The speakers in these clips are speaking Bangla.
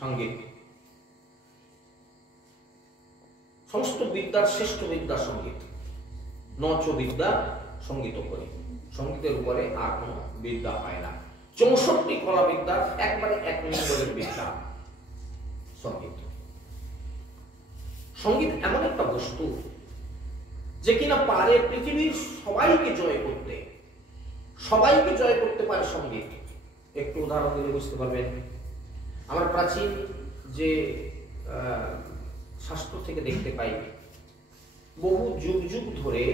সঙ্গীত সমস্ত বিদ্যার শ্রেষ্ঠ বিদ্যা সঙ্গীত। নচ বিদ্যা সঙ্গীত করি, সঙ্গীতের উপরে আর কোনো বিদ্যা হয় না। 64 কলা বিদ্যার একবারে 1 নম্বরের বিদ্যা সঙ্গীত। সঙ্গীত এমন একটা বস্তু যে কিনা পারে পৃথিবীর সবাইকে জয় করতে, সবাইকে জয় করতে পারে সঙ্গীত। একটু উদাহরণ দিলে বুঝতে পারবেন। আমরা প্রাচীন যে শাস্ত্র থেকে দেখতে পাই, বহু যুগ যুগ ধরে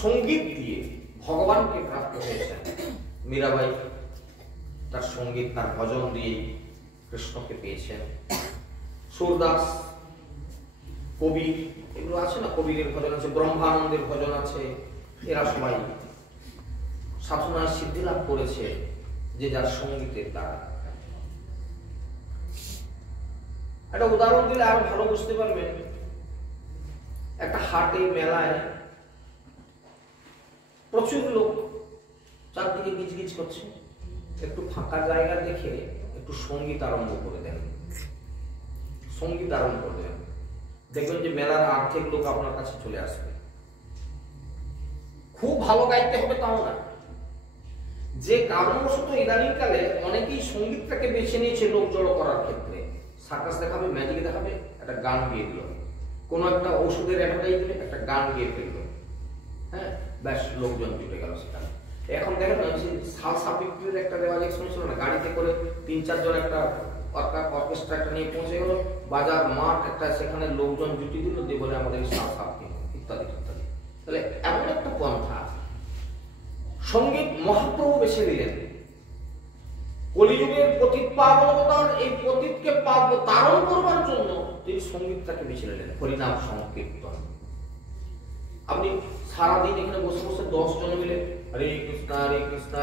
সঙ্গীত দিয়ে ভগবানকে প্রাপ্ত হয়েছেন। মীরাবাই তার সঙ্গীত, তার ভজন দিয়ে কৃষ্ণকে পেয়েছেন। সুরদাস, কবির, এগুলো আছে না, কবিরের ভজন আছে, ব্রহ্মানন্দের ভজন আছে। এরা সবাই সাধনায় সিদ্ধি লাভ করেছে যে যার সঙ্গীতের দ্বারা। একটা উদাহরণ দিলে আরো ভালো বুঝতে পারবেন। একটা হাটে, মেলায় প্রচুর লোক চারদিকে গিজগিজ করছে, একটু ফাঁকা জায়গা দেখে একটু সঙ্গীত আরম্ভ করে দেন, সঙ্গীত আরম্ভ করে দেন, দেখবেন যে মেলার আর্ধেক লোক আপনার কাছে চলে আসবে। খুব ভালো গাইতে হবে তাও না, যে কারণবশত ইদানিংকালে অনেকেই সঙ্গীতটাকে বেছে নিয়েছে লোক জড়ো করার ক্ষেত্রে। সার্কাস দেখাবে, ম্যাজিক দেখাবে, একটা গান গিয়ে দিল, কোনো একটা ওষুধের অ্যাডভার্টাইজ দিলে একটা গান গিয়ে ফেললো, হ্যাঁ, ব্যাস লোকজন জুটে গেল সেখানে। এখন দেখেন সালসা বিক্রির একটা রেওয়াজ শুনেছিল না, গাড়িতে করে 3-4 জন একটা অর্কেস্ট্রা একটা নিয়ে পৌঁছে গেল, বাজার মাঠ একটা, সেখানে লোকজন জুটি দিল, দিয়ে বলে আমাদের সালসা ইত্যাদি ইত্যাদি। তাহলে এমন একটা পন্থা সঙ্গীত মহাপ্রভু বেছে নিলেন। কলিযুগের পতিত পাবনতার এই পতিতকে তারণ করবার জন্য তিনি সঙ্গীতটাকে বেছে নিলেন, হরিনাম সংকীর্তন। আপনি সারাদিন এখানে বসে বসে 10 জন মিলে হরে কৃষ্ণ কৃষ্ণ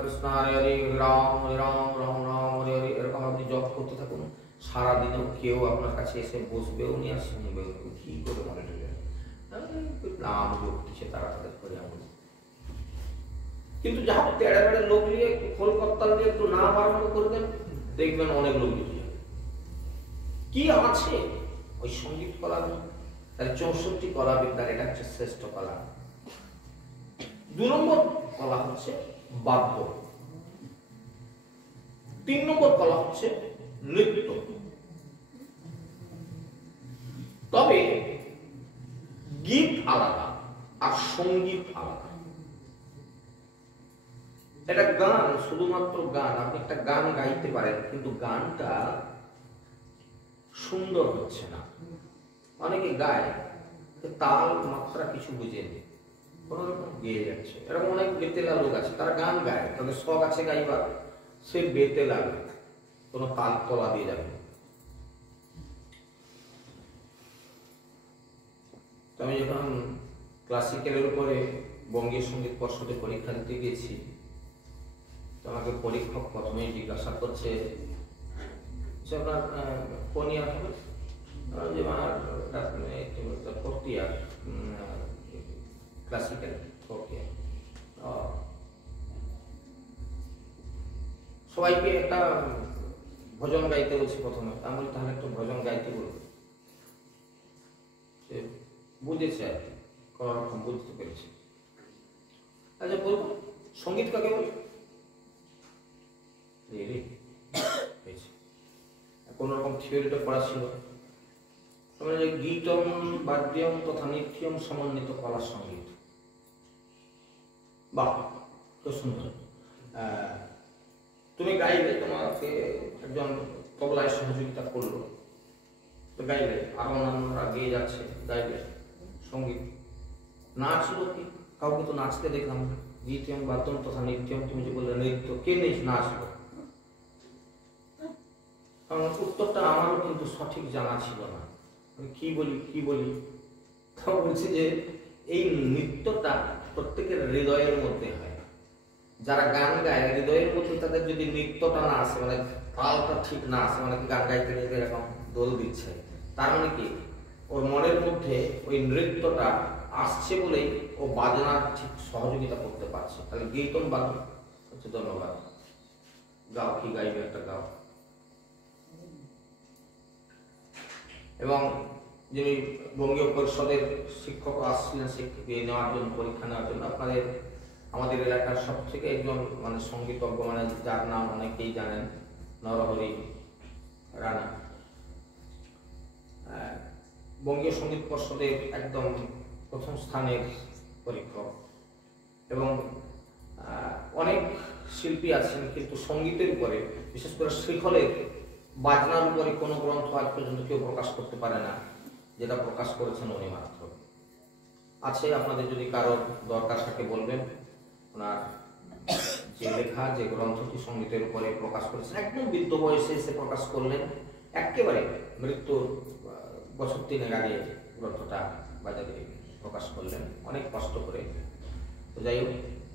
কৃষ্ণ হরে হরে, রাম রাম রাম রাম হরে হরে, এরকম আপনি জপ করতে থাকুন। সারাদিনেও কেউ আপনার কাছে এসে বসবেও নি আর শুনবেও, কি করে মনে নেবেন নাম যোগ দিচ্ছে তারা তাদের করে। এমন কিন্তু যা হোক তেড়ে বেড়ে লোক নিয়ে একটু খোল করতাল দিয়ে একটু নাম আরম্ভ করবেন, দেখবেন অনেক লোক জুটে যাবে। কি আছে ওই সঙ্গীত কলার? তাহলে 64 কলা বিদ্যার এটা হচ্ছে শ্রেষ্ঠ কলা। 2 নম্বর কলা হচ্ছে বাদ্য। 3 নম্বর কলা হচ্ছে নৃত্য। তবে গীত আলাদা আর সঙ্গীত আলাদা। এটা গান, শুধুমাত্র গান, আপনি একটা গান গাইতে পারেন কিন্তু গানটা সুন্দর হচ্ছে না। অনেকে গায় তাল মাত্রা কিছু বুঝেনি, কোন রকম গেয়ে যাচ্ছে। এরকম অনেক বেতেলা লোক আছে, তারা গান গায়, তাদের শখ আছে গাইবার, সে বেতেলা কোন তাল তলা দিয়ে যাবে। আমি যখন ক্লাসিক্যালের উপরে বঙ্গীয় সঙ্গীত পর্ষদে পরীক্ষা দিতে গেছি, আমাকে পরীক্ষক প্রথমেই জিজ্ঞাসা করছে যে আপনার কোন ইয়ার হবে, যে আমার fourth year classical fourth year. সবাইকে একটা ভজন গাইতে বলছি প্রথমে। আমি বলি তাহলে একটা ভজন গাইতে বলবো। সে বুঝেছে আর কি, কোনো রকম বুঝতে পেরেছে। আচ্ছা বলবো সঙ্গীত কাকে বলি? কোন রকম থিওরিটা পড়া ছিল, গীতম বাদ্যম তথা নৃত্যম সমন্বিত কলা সঙ্গীত। বাহ, খুব সুন্দর। তুমি গাইলে, তোমাকে একজন তবলায় সহযোগিতা করলো, তো গাইলে, আর অন্যান্যরা গেয়ে যাচ্ছে, গাইলে সঙ্গীত। নাচলো কি? কাউকে তো নাচতে দেখলাম। গীতম বাদ্যম তথা নৃত্যম, তুমি যে বললে নৃত্য, কে নাচলো? কারণ উত্তরটা আমারও কিন্তু সঠিক জানা ছিল না। কি বলি বলছি যে এই নৃত্যটা প্রত্যেকের হৃদয়ের মধ্যে হয়। যারা গান গায় হৃদয়ের মধ্যে তাদের যদি নৃত্যটা না আসে, মানে তালটা ঠিক না আসে, মানে গান গাইতে গেলে এরকম দোল দিচ্ছে, তার মানে কি ওর মনের মধ্যে ওই নৃত্যটা আসছে বলেই ও বাজনার ঠিক সহযোগিতা করতে পারছে। তাহলে গীতম বাদ্য হচ্ছে। ধন্যবাদ। গাও, কি গাইবে একটা গাও। এবং যিনি বঙ্গীয় পরিষদের শিক্ষক আসছিলেন শিক্ষক নেওয়ার জন্য, পরীক্ষা নেওয়ার জন্য, আপনাদের আমাদের এলাকার সব থেকে একজন মানে সঙ্গীতজ্ঞ, মানে যার নাম অনেকেই জানেন, নরহরি রানা, বঙ্গীয় সঙ্গীত পর্ষদের একদম প্রথম স্থানের পরীক্ষক। এবং অনেক শিল্পী আছেন, কিন্তু সঙ্গীতের উপরে, বিশেষ করে শৃঙ্খলের বাজনার উপরে কোনো গ্রন্থ আজ পর্যন্ত কেউ প্রকাশ করতে পারে না, যেটা প্রকাশ করেছেন উনি মাত্র। আছে, আপনাদের যদি কারোর দরকার থাকে বলবেন। ওনার যে লেখা, যে গ্রন্থটি সঙ্গীতের উপরে প্রকাশ করেছেন, একদম বৃদ্ধ বয়সে এসে প্রকাশ করলেন, একেবারে মৃত্যুর বছর 3 আগে গ্রন্থটা বাজারে প্রকাশ করলেন, অনেক কষ্ট করে। তো যাই হোক,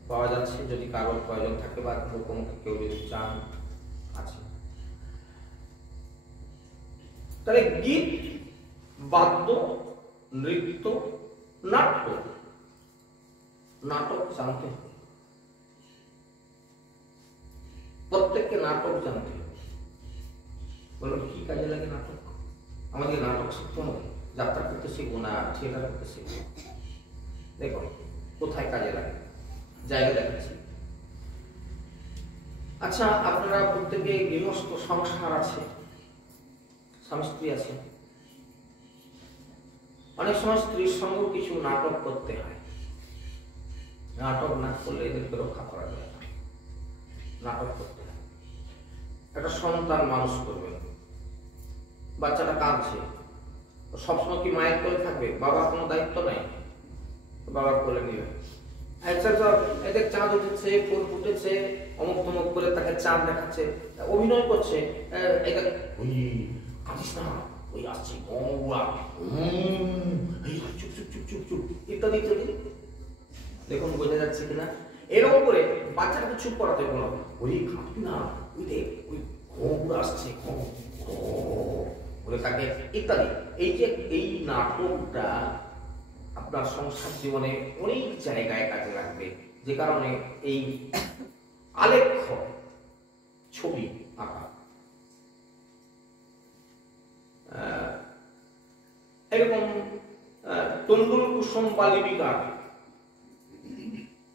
পাওয়া যাচ্ছে, যদি কারোর প্রয়োজন থাকে বা লোকমুখে কেউ যদি চান, আছে। তাহলে গীত, বাদ্য, নৃত্য, নাট্য, নাটক জানতে হবে, প্রত্যেককে নাটক জানতে হবে। বলুন কি কাজে লাগে নাটক? আমাদের নাটক শিখতে হবে, যাত্রা করতে শিখবো না থিয়েটার করতে শিখবো। দেখুন কোথায় কাজে লাগে, জায়গা দেখাচ্ছি। আচ্ছা, আপনারা প্রত্যেকে গৃহস্থ সংসার আছে, স্বামী স্ত্রী আছে, অনেক সময় স্ত্রীর সঙ্গে কিছু নাটক করতে হয়। নাটক না করলে এদেরকে রক্ষা করা যায় না, নাটক করতে হয়। একটা সন্তান মানুষ করবে, বাচ্চাটা কাঁদছে, সবসময় কি মায়ের কোলে থাকবে? বাবার কোনো দায়িত্ব নাই, বাবার কোলে নিবে। আচ্ছা, এদের চাঁদ উঠেছে, ফুল ফুটেছে, অমুক তমুক করে তাকে চাঁদ দেখাচ্ছে, অভিনয় করছে, কাঁদিস না, ওই আসছে চুপ চুপ চুপ চুপ চুপ ইত্যাদি ইত্যাদি। দেখুন বোঝা যাচ্ছে কিনা? এরকম করে বাচ্চাটাকে চুপ করাতে বলো, ওই কাঁদবি না, ওই দেখ ওই ঘুরে আসছে বলে তাকে ইত্যাদি। এই যে এই নাটকটা আপনার সংসার জীবনে অনেক জায়গায় কাজে লাগবে, যে কারণে এই আলেখ্য ছবি আঁকা, এরকম তন্ডুল কুসুম বালি বিকার,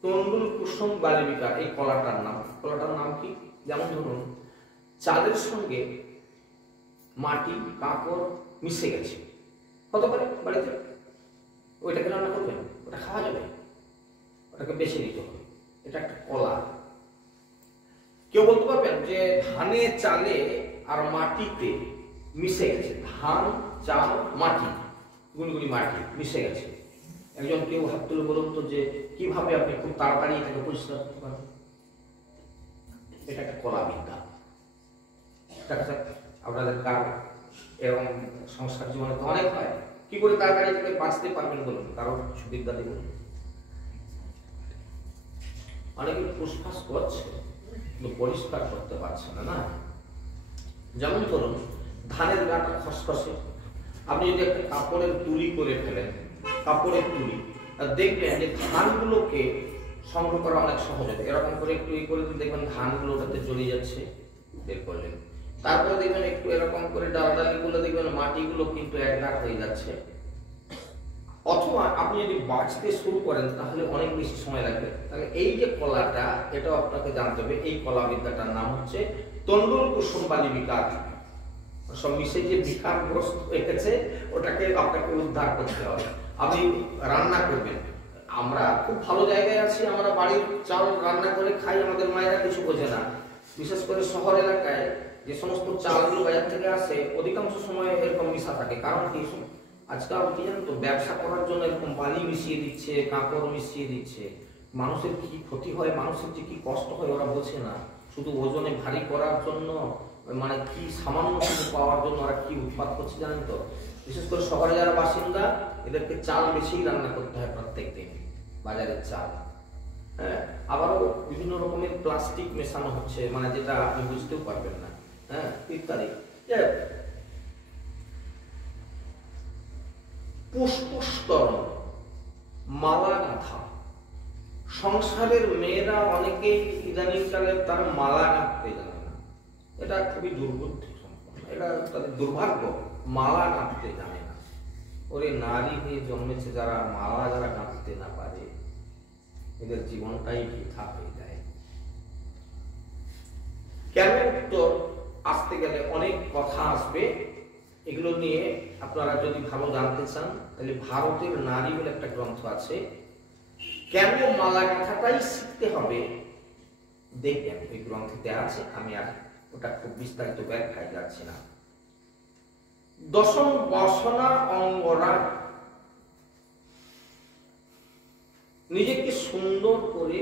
তন্ডুল কুসুম বালি বিকার, এই কলাটার নাম কি? যেমন ধরুন চালের সঙ্গে মাটি কাঁকড় মিশে গেছে, কত পারে বাড়িতে, ওইটাকে রান্না করবেন, ওটা খাওয়া যাবে, ওটাকে বেছে নিতে হবে, এটা একটা কলা। কেউ বলতে পারবেন যে ধানে চালে আর মাটিতে মিশে গেছে, ধান চাল মাটি, গুনগুনি মাটি মিশে গেছে। একজন কেউ হাত তুলে বলুন তো যে কিভাবে আপনি খুব তাড়াতাড়ি এটাকে পরিষ্কার করতে পারবেন? এটা একটা কলা বিদ্যা। আপনাদের কার এরকম সংস্কার জীবনে তো অনেক হয়, কি করে তাড়াতাড়ি এটাকে বাঁচতে পারবেন বলুন, কারণ বিদ্যা দেবেন। অনেকে ফুসফাস করছে কিন্তু পরিষ্কার করতে পারছে না। না, যেমন ধরুন ধানের গাটা খসখসে, আপনি যদি একটা কাপড়ের তুলি করে ফেলেন, কাপড়ের তুলি, দেখবেন যে ধানগুলোকে সংগ্রহ করা অনেক সহজ হবে। এরকম করে একটু করে দেখবেন ধানগুলো ওটাতে জড়িয়ে যাচ্ছে, বের করলেন। তারপরে দেখবেন একটু এরকম করে ডালডালিগুলো দেখবেন মাটিগুলো কিন্তু একগাট হয়ে যাচ্ছে। অথবা আপনি যদি বাঁচতে শুরু করেন তাহলে অনেক বেশি সময় লাগবে। তাহলে এই যে কলাটা, এটাও আপনাকে জানতে হবে। এই কলা বিদ্যাটার নাম হচ্ছে তন্ডুল কুসুম বালি বিকার। সব মিশে যে বিকারগ্রস্ত হয়েছে ওটাকে আপনাকে উদ্ধার করতে হবে। আপনি রান্না করবেন, আমরা খুব ভালো জায়গায় আছি, আমরা বাড়ির চাল রান্না করে খাই, আমাদের মায়েরা কিছু বোঝে না। বিশেষ করে শহর এলাকায় যে সমস্ত চালগুলো বাজার থেকে আসে অধিকাংশ সময় এরকম মিশা থাকে। কারণ কি, আজকাল কি জানেন তো, ব্যবসা করার জন্য এরকম বালি মিশিয়ে দিচ্ছে, কাপড় মিশিয়ে দিচ্ছে। মানুষের কি ক্ষতি হয়, মানুষের যে কি কষ্ট হয় ওরা বোঝে না। শুধু ওজনে ভারী করার জন্য, মানে কি সামান্য কিছু পাওয়ার জন্য ওরা কি উৎপাদ করছে জানেন তো। বিশেষ করে শহরে যারা বাসিন্দা, এদেরকে চাল বেশিই রান্না করতে হয় প্রত্যেক দিন, বাজারের চাল। হ্যাঁ, আবারও বিভিন্ন রকমের প্লাস্টিক মেশানো হচ্ছে, মানে যেটা আপনি বুঝতেও পারবেন না, হ্যাঁ, ইত্যাদি। পুষ্পস্তরণ, মালা গাঁথা। সংসারের মেয়েরা অনেকেই ইদানিংকালে তারা মালা গাঁথতে জানে না। এটা খুবই দুর্বুদ্ধি সম্পন্ন, এটা তাদের দুর্ভাগ্য মালা গাঁথতে জানে না। ওরে নারী হয়ে জন্মেছে যারা, মালা যারা গাঁথতে না পারে, এদের জীবনটাই বৃথা হয়ে যায়। কেন উত্তর আসতে গেলে অনেক কথা আসবে, এগুলো নিয়ে আপনারা যদি ভালো জানতে চান তাহলে ভারতের নারী বলে একটা গ্রন্থ আছে, কেন মালা গাঁথাটাই শিখতে হবে দেখবেন, ওই গ্রন্থে আছে। আমি আর ওটা খুব বিস্তারিত ব্যাখ্যায় যাচ্ছি না। দশম বাসনা অঙ্গরা, নিজেকে সুন্দর করে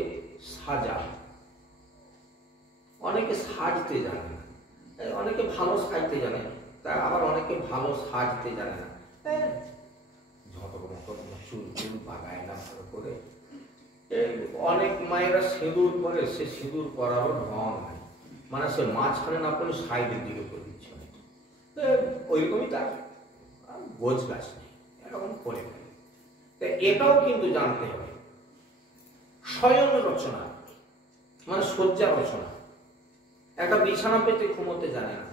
সাজা। অনেকে সাজতে জানে না, অনেকে ভালো সাজতে জানে, তা আবার অনেকে ভালো সাজতে জানে না। চুল চুল বাগায় না ভালো করে। অনেক মায়েরা সিঁদুর করে, সে সিঁদুর করারও ঢং নাই, মানে সে মাঝখানে না পড়লে সাইডের দিকে করে দিচ্ছে, ওইরকমই তার গোছ গাছ নেই, এরকম করে ফেলে। এটাও কিন্তু জানতে হবে। শয়ন রচনা মানে শয্যা রচনা, একটা বিছানা পেতে ঘুমোতে জানে না,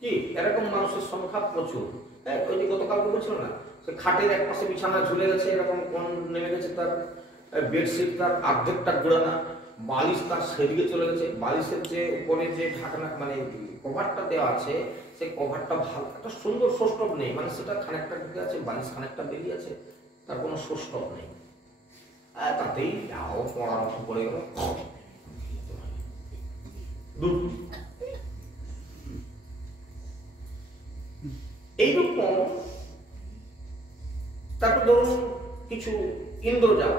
কি এরকম মানুষের সংখ্যা প্রচুর। ওই যে গতকালকে বলছিল না, সে খাটের এক পাশে বিছানা ঝুলে গেছে, এরকম কোন নেমে গেছে, তার বেডশিট তার অর্ধেকটা গোড়ানা, বালিশ তার সেদিকে চলে গেছে, বালিশের যে উপরে যে ঢাকনা মানে কভারটা দেওয়া আছে, সেই কভারটা ভালো একটা সুন্দর সোস্টপ নেই, মানে সেটা খানিকটা ঢুকে আছে, বালিশ খানিকটা বেরিয়ে আছে, তার কোনো সোস্টপ নেই। তাতেই যাও পড়ার মতো পড়ে গেল। এইরকম তারপর ধরুন কিছু ইন্দ্রজাল,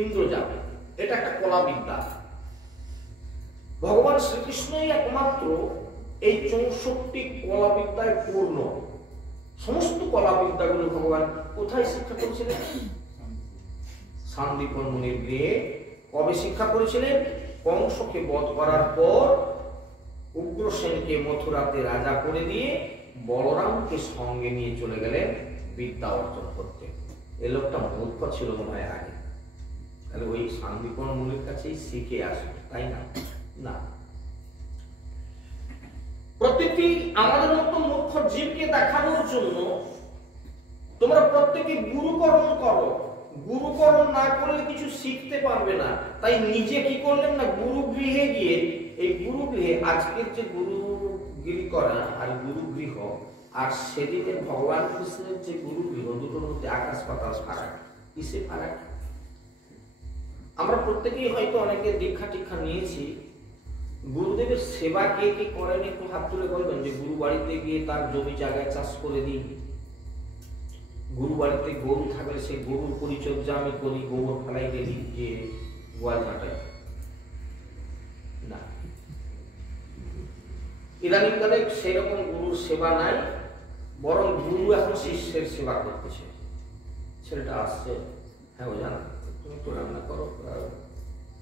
ইন্দ্রজাল এটা একটা কলাবিদ্যা। ভগবান শ্রীকৃষ্ণই একমাত্র এই 64টি কলাবিদ্যায় পূর্ণ। সমস্ত কলাবিদ্যাগুলো ভগবান কোথায় শিক্ষা করেছিলেন? সান্দীপন মুনির গৃহে। কবে শিক্ষা করেছিলেন? কংসকে বধ করার পর উগ্রসেনকে মথুরাতে রাজা করে দিয়ে বলরামকে সঙ্গে নিয়ে চলে গেলেন বিদ্যা অর্জন করতে। এ লোকটা মূর্খ ছিল মনে হয় আগে, তাহলে ওই সান্দীপন মুনির কাছেই শিখে আসবে, তাই না? না, প্রত্যেকটি আমাদের মতো মূর্খ জীবকে দেখানোর জন্য তোমরা প্রত্যেকে গুরুকরণ করো। গুরুকরণ না করলে কিছু শিখতে পারবে না। তাই নিজে কি করলেন না, গুরুগৃহে গিয়ে, এই গুরুগৃহে আজকের যে গুরুগিরি করা আর গুরুগৃহ আর সেদিনের ভগবান কৃষ্ণের যে গুরুগৃহ, দুটোর মধ্যে আকাশ পাতাল ফারাক। কিসে ফারাক? আমরা প্রত্যেকেই হয়তো অনেকে দীক্ষা টিক্ষা নিয়েছি, গুরুদেবের সেবা কে কে করেন একটু হাত তুলে বলবেন। যে গুরু বাড়িতে গিয়ে তার জমি জায়গায় চাষ করে দিই, গুরু বাড়িতে গরু থাকলে সেই গরুর পরিচর্যা আমি করি, গোবর ফেলাই দিই, যে গোয়াল ঝাঁটাই না। ইদানিংকালে সেরকম গুরুর সেবা নাই, বরং গুরু এখন শিষ্যের সেবা করতেছে। ছেলেটা আসছে, হ্যাঁ ও জানা তুমি একটু রান্না করো,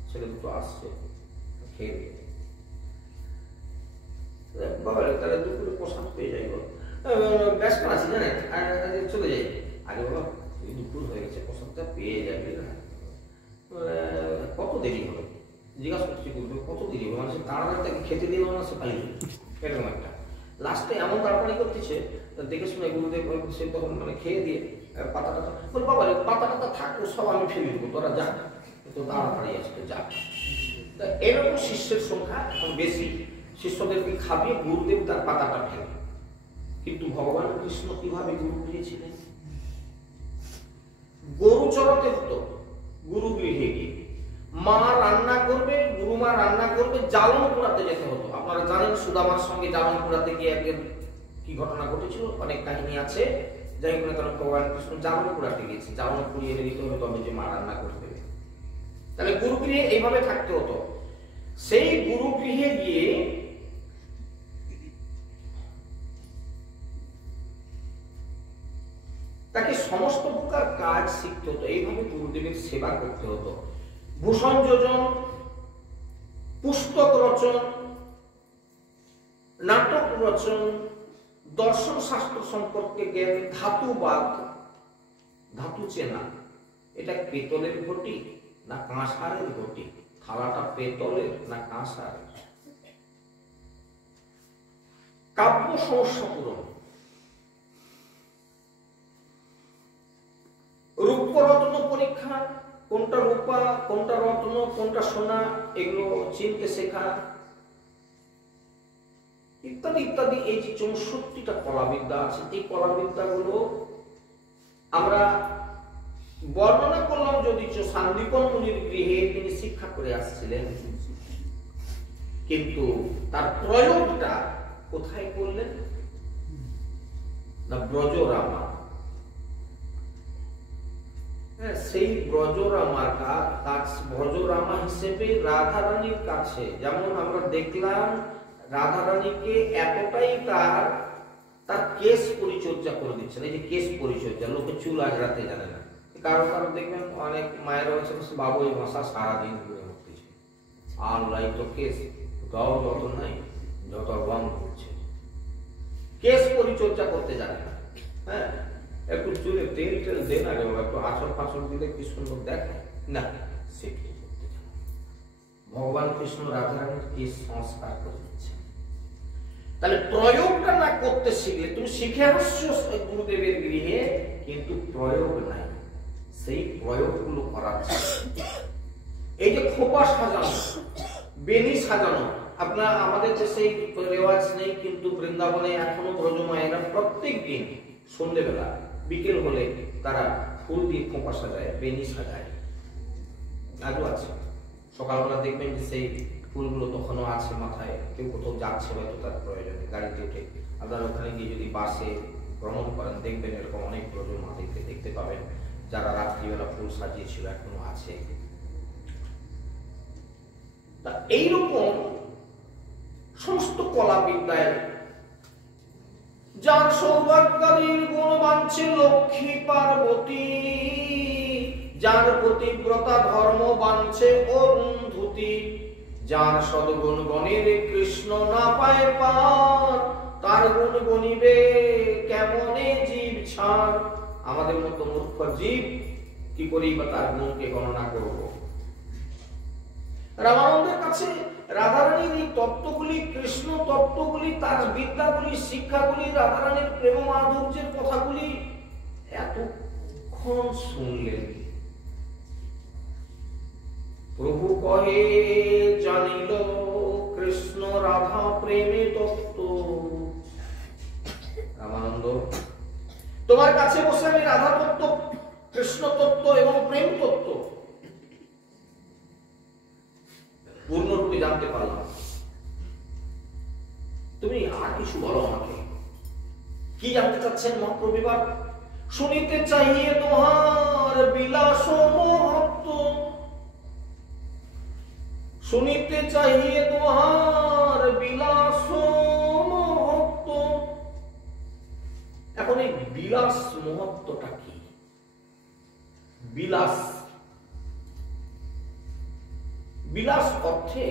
ছেলে দুটো আসছে খেয়ে দিয়ে বাবা তাহলে দুপুরে প্রসাদ পেয়ে যাইব, ব্যস্ত আছি জানেন, চলে যাই। আরে বাবা দুপুর হয়ে গেছে, প্রসাদটা পেয়ে যাবে না, কত দেরি হবে? জিজ্ঞাসা করছি করবে কত দেরি হবে, মানুষের তাড়াতাড়ি তাকে খেতে দিয়ে না, সে পালিয়ে এরকম একটা। লাস্টে এমন তাড়াতাড়ি করতেছে, দেখে শুনে গুরুদেব সে তখন মানে খেয়ে দিয়ে পাতাটা বল, বাবা পাতাটা থাকো, সব আমি ফেলে দেবো, তোরা যা, তো তাড়াতাড়ি আসবে যা। তা এরকম শিষ্যের সংখ্যা এখন বেশি, শিষ্যদেরকে খাবিয়ে গুরুদেব তার পাতাটা ফেলে। কিন্তু ভগবান কৃষ্ণ কিভাবে গুরু গৃহেছিলেন? গরু চড়াতে হতো গুরু গৃহে গিয়ে, মা রান্না করবে, গুরুমা রান্না করবে, জ্বালন পোড়াতে যেতে হতো। আপনারা জানেন সুদামার সঙ্গে জ্বালন পোড়াতে গিয়ে একদিন কি ঘটনা ঘটেছিল, অনেক কাহিনী আছে। যাই হোক না কেন ভগবান কৃষ্ণ জ্বালন পোড়াতে গিয়েছে, জ্বালন পুড়িয়ে এনে দিতে হবে, তবে যে মা রান্না করে দেবে। তাহলে গুরু গৃহে এইভাবে থাকতে হতো। সেই গুরু গৃহে গিয়ে তাকে সমস্ত প্রকার কাজ শিখতে হতো, এইভাবে গুরুদেবের সেবা করতে হতো। ভূষণ যোজন, পুস্তক রচন, নাটক রচন, দর্শন শাস্ত্র সম্পর্কে জ্ঞান, ধাতুবাদ, ধাতু চেনা, এটা পেতলের ঘটি না কাঁসারের ঘটি, থালাটা পেতলের না কাঁসারের। কাব্য সমস্যা পূরণ, রূপা, কোনটা রত্ন, কোনটা সোনা, এগুলো চিনতে শেখা, ইত্যাদি ইত্যাদি। এই যে 64টা কলাবিদ্যা আছে, এই কলাবিদ্যাগুলো আমরা বর্ণনা করলাম যদিচ সান্দীপন মুনির গৃহে তিনি শিক্ষা করে আসছিলেন, কিন্তু তার প্রয়োগটা কোথায় করলেন না ব্রজরামা। সেই ব্রজরামা হিসেবে রাধারানীর কাছে, যেমন আমরা দেখলাম রাধারানীকে এতটাই তার কেশ পরিচর্যা করে দিচ্ছেন। এই যে কেশ পরিচর্যা, লোকে চুল আজরাতে জানে না, কারো কারো দেখবেন অনেক মায়েরা হচ্ছে বাবু এই মশা সারাদিন ঘুরে উঠতেছে, আর লাই তো কেশ গাও যত নাই যত রং করছে, কেশ পরিচর্যা করতে জানে না। হ্যাঁ, একটু চুলে তেল টেল দেন আগে, একটু আঁচড় ফাঁচড় দিলে কি সুন্দর দেখায় না, সেটি করতে জানে। ভগবান কৃষ্ণ রাধারানীর কেশ সংস্কার করে দিচ্ছে। তাহলে প্রয়োগটা না করতে শিখলে, তুমি শিখে আসছো গুরুদেবের গৃহে, কিন্তু প্রয়োগ নাই, সেই প্রয়োগগুলো করাচ্ছে। এই যে খোপা সাজানো, বেনি সাজানো, আপনার আমাদের দেশে রেওয়াজ নেই, কিন্তু বৃন্দাবনে এখনো ব্রজমায়েরা প্রত্যেক দিন সন্ধ্যেবেলা বিকেল হলে তারা ফুল দিয়ে খোপা সাজায়, বেনি সাজায়, আজও আছে। সকালবেলা দেখবেন যে সেই ফুলগুলো তখনও আছে মাথায়, কেউ কোথাও যাচ্ছে হয়তো তার প্রয়োজনে গাড়িতে উঠে, আপনারা ওখানে গিয়ে যদি বাসে ভ্রমণ করেন দেখবেন এরকম অনেক ব্রজমা দেখতে পাবেন, যারা রাত্রিবেলা ফুল সাজিয়েছিল এখনো আছে। তা এইরকম সমস্ত কলা বিদ্যায় যার সৌভাগ্যের গুণ বাঞ্ছে লক্ষ্মী পার্বতী, যার পতিব্রতা ধর্ম বাঞ্ছে অরুন্ধতী, যার সদ্গুণ গণের কৃষ্ণ না পায় পার, তার গুণ গণিবে কেমনে জীব ছাড়। আমাদের মতো মূর্খ জীব কি করি বা তার গুণকে গণনা করব? রামানন্দের কাছে রাধারানীর এই তত্ত্বগুলি, কৃষ্ণ তত্ত্বগুলি, তার বিদ্যাগুলি, শিক্ষাগুলি, রাধারানীর প্রেম মাধুর্যের কথাগুলি এতক্ষণ শুনলেন। প্রভু কহে জানিল কৃষ্ণ রাধা প্রেমে তত্ত্ব। রামানন্দ, তোমার কাছে বসে আমি রাধা তত্ত্ব, কৃষ্ণ তত্ত্ব এবং প্রেম তত্ত্ব পূর্ণরূপে জানতে পারলাম। তুমি আর কিছু বলো আমাকে, কি জানতে চাচ্ছেন মহাপ্রভু? এবার শুনিতে চাহিয়ে তোমার বিলাস মহত্ব, শুনিতে চাহিয়ে তোমার বিলাস মহত্ব। এখন এই বিলাস মহত্বটা কি? বিলাস, বিলাস অর্থে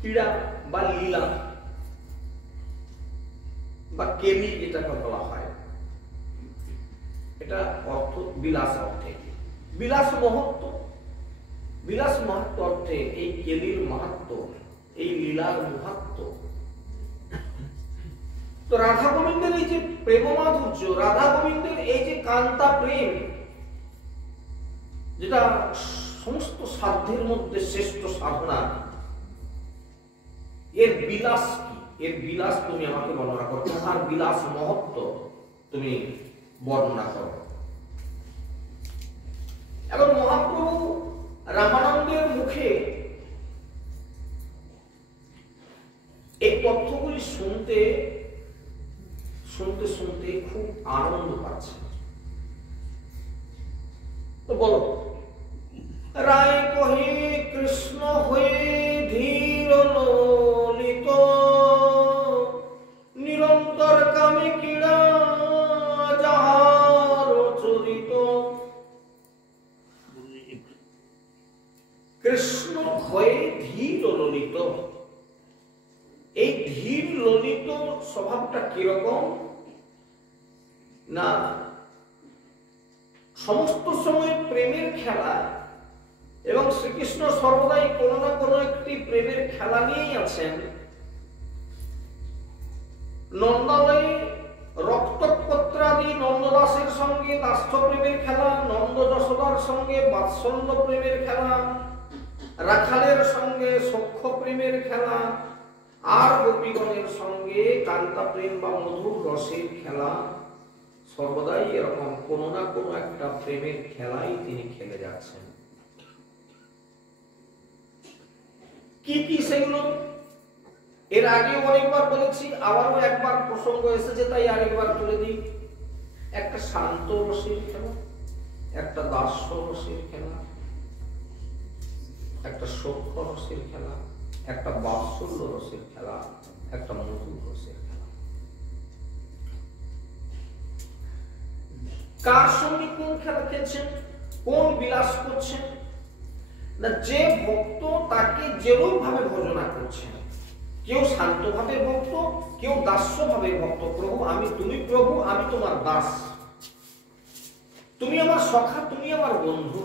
ক্রীড়া বা লীলা বা কেলি যেটাকে বলা হয়, এটা অর্থ বিলাস অর্থে। বিলাস মহত্ব, বিলাস মাহাত্ম অর্থে এই কেলির মাহাত্ম, এই লীলার মাহাত্ম। তো রাধা গোবিন্দের এই যে প্রেম মাধুর্য, রাধা গোবিন্দের এই যে কান্তা প্রেম, যেটা সমস্ত সাধ্যের মধ্যে শ্রেষ্ঠ সাধনা, এর বিলাস কি? এর বিলাস তুমি আমাকে বর্ণনা করো, তোমার বিলাস মহত্ব তুমি বর্ণনা করো। এবং মহাপ্রভু রামানন্দের মুখে এই তথ্যগুলি শুনতে শুনতে শুনতে খুব আনন্দ পাচ্ছে। তো বলো, রায় কহে কৃষ্ণ হয়ে ধীর ললিত, নিরন্তর কামে ক্রীড়া যাহার চরিত। কৃষ্ণ হয়ে ধীর ললিত, এই ধীর ললিত স্বভাবটা কিরকম না, সমস্ত সময় প্রেমের খেলা, এবং শ্রীকৃষ্ণ সর্বদাই কোনো না কোনো একটি প্রেমের খেলা নিয়েই আছেন। নন্দালয়ে রক্তপত্রাদি নন্দদাসের সঙ্গে দাস্য প্রেমের খেলা, নন্দ যশোদার সঙ্গে বাৎসল্য প্রেমের খেলা, রাখালের সঙ্গে সখ্য প্রেমের খেলা, আর গোপীগণের সঙ্গে কান্তা প্রেম বা মধুর রসের খেলা। সর্বদাই এরকম কোনো না কোনো একটা প্রেমের খেলাই তিনি খেলে যাচ্ছেন। কি কি সেগুলো এর আগে অনেকবার বলেছি, আবারও একবার প্রসঙ্গ এসেছে তাই আরেকবার তুলে দিই। একটা শান্ত রসের খেলা, একটা দাস্য রসের খেলা, একটা সখ্য রসের খেলা, একটা বাৎসল্য রসের খেলা, একটা মধুর রসের খেলা। কার সঙ্গে কোন খেলা খেলছেন, কোন বিলাস করছেন না, যে ভক্ত তাকে যেরূপ ভাবে ভজনা করছেন, কেউ শান্ত ভাবে ভক্ত, কেউ দাস্য ভাবে ভক্ত। প্রভু আমি, তুমি প্রভু আমি তোমার দাস, তুমি আমার সখা, তুমি আমার বন্ধু।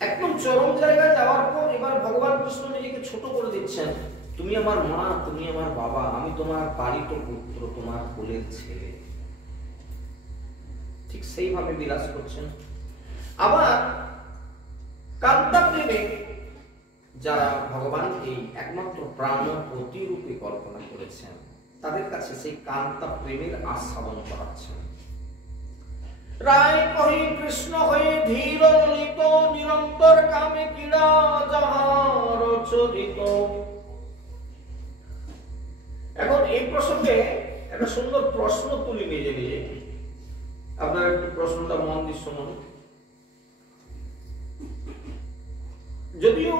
একদম চরম জায়গায় যাওয়ার পর এবার ভগবান কৃষ্ণ নিজেকে ছোট করে দিচ্ছেন। তুমি আমার মা, তুমি আমার বাবা, আমি তোমার পালিত পুত্র, তোমার কোলের ছেলে। ঠিক সেইভাবে বিলাস করছেন। আবার কান্তা প্রেমে যারা ভগবানকে একমাত্র প্রাণপতি রূপে কল্পনা করেছেন, তাদের কাছে সেই কান্তা প্রেমের আস্বাদন করাচ্ছেন। রায় কহি কৃষ্ণ হয়ে ধীর ললিত, নিরন্তর কামে ক্রীড়া যাহার চরিত। এখন এই প্রসঙ্গে একটা সুন্দর প্রশ্ন তুলি নিজে নিজে। আপনারা একটু প্রশ্নটা মন দিয়ে শুনুন। যদিও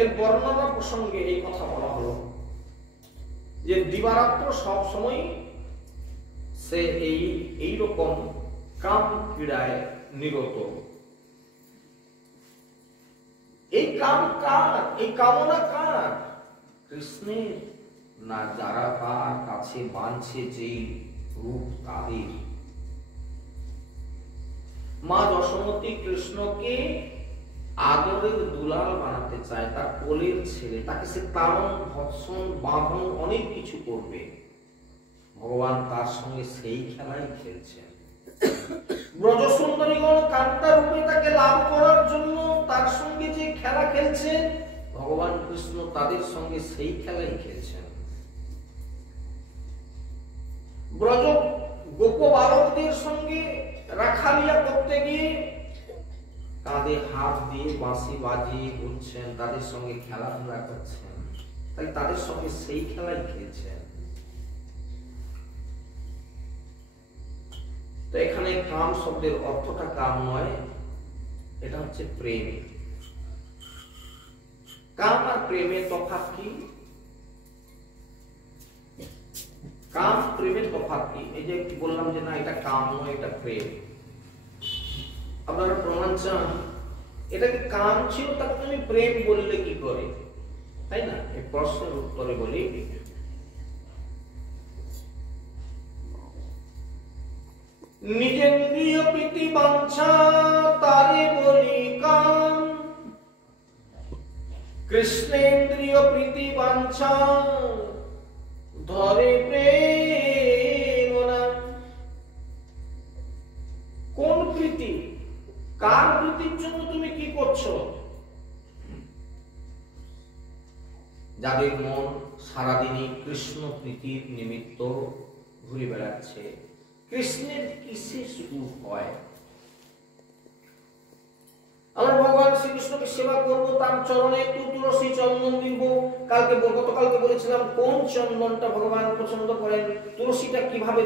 এর বর্ণনা প্রসঙ্গে এই কথা বলা হলো যে দিবারাত্র সব সময় সে এই রকম কাম ক্রীড়ায় নিরত। এই কাম কার, এই কামনা কার? কৃষ্ণের না যারা তার কাছে বাঁধছে যেই রূপ তাদের। মা যশোমতী কৃষ্ণকে আদরের দুলাল বানাতে চায়, তার কোলের ছেলে, তাকে সে তাড়ন ভৎসন বাঁধন অনেক কিছু করবে। ভগবান তার সঙ্গে সেই খেলাই খেলছেন। ব্রজসুন্দরীগণ কান্তা রূপে তাকে লাভ করার জন্য তার সঙ্গে যে খেলা খেলছেন, ভগবান কৃষ্ণ তাদের সঙ্গে সেই খেলাই খেলছেন। ব্রজ গোপ বালকদের সঙ্গে রাখালিয়া করতে গিয়ে কাঁধে হাত দিয়ে বাঁশি বাজিয়ে ঘুরছেন, তাদের সঙ্গে খেলাধুলা করছেন, তাই তাদের সঙ্গে সেই খেলাই খেলছেন। তো এখানে কাম শব্দের অর্থটা কাম নয়, এটা হচ্ছে প্রেম। কাম আর প্রেমের তফাৎ কি? কাম প্রেমের তফাৎ কি? এই যে বললাম যে না এটা কাম নয়, এটা প্রেম। আপনারা প্রমাণ চান? এটাকে কাম ছিল, তাকে তুমি প্রেম বললে কি করে? তাই না? এই প্রশ্নের উত্তরে বলি, নিজেন্দ্রিয় প্রীতি বাঞ্ছা তারে বলি কাম, কৃষ্ণেন্দ্রিয় প্রীতি বাঞ্ছা ধরে প্রেম নাম। কোন প্রীতি, কার প্রীতির জন্য তুমি কি করছো? যাদের মন সারাদিনই কৃষ্ণ প্রীতির নিমিত্ত ঘুরে বেড়াচ্ছে, কৃষ্ণের কিসে সুখ হয়? আমরা ভগবান শ্রীকৃষ্ণকে সেবা করব, তার চরণে একটু তুলসী চন্দন দিব। গতকালকে বলেছিলাম কোন চন্দনটা ভগবান পছন্দ করেন, তুলসীটা কিভাবে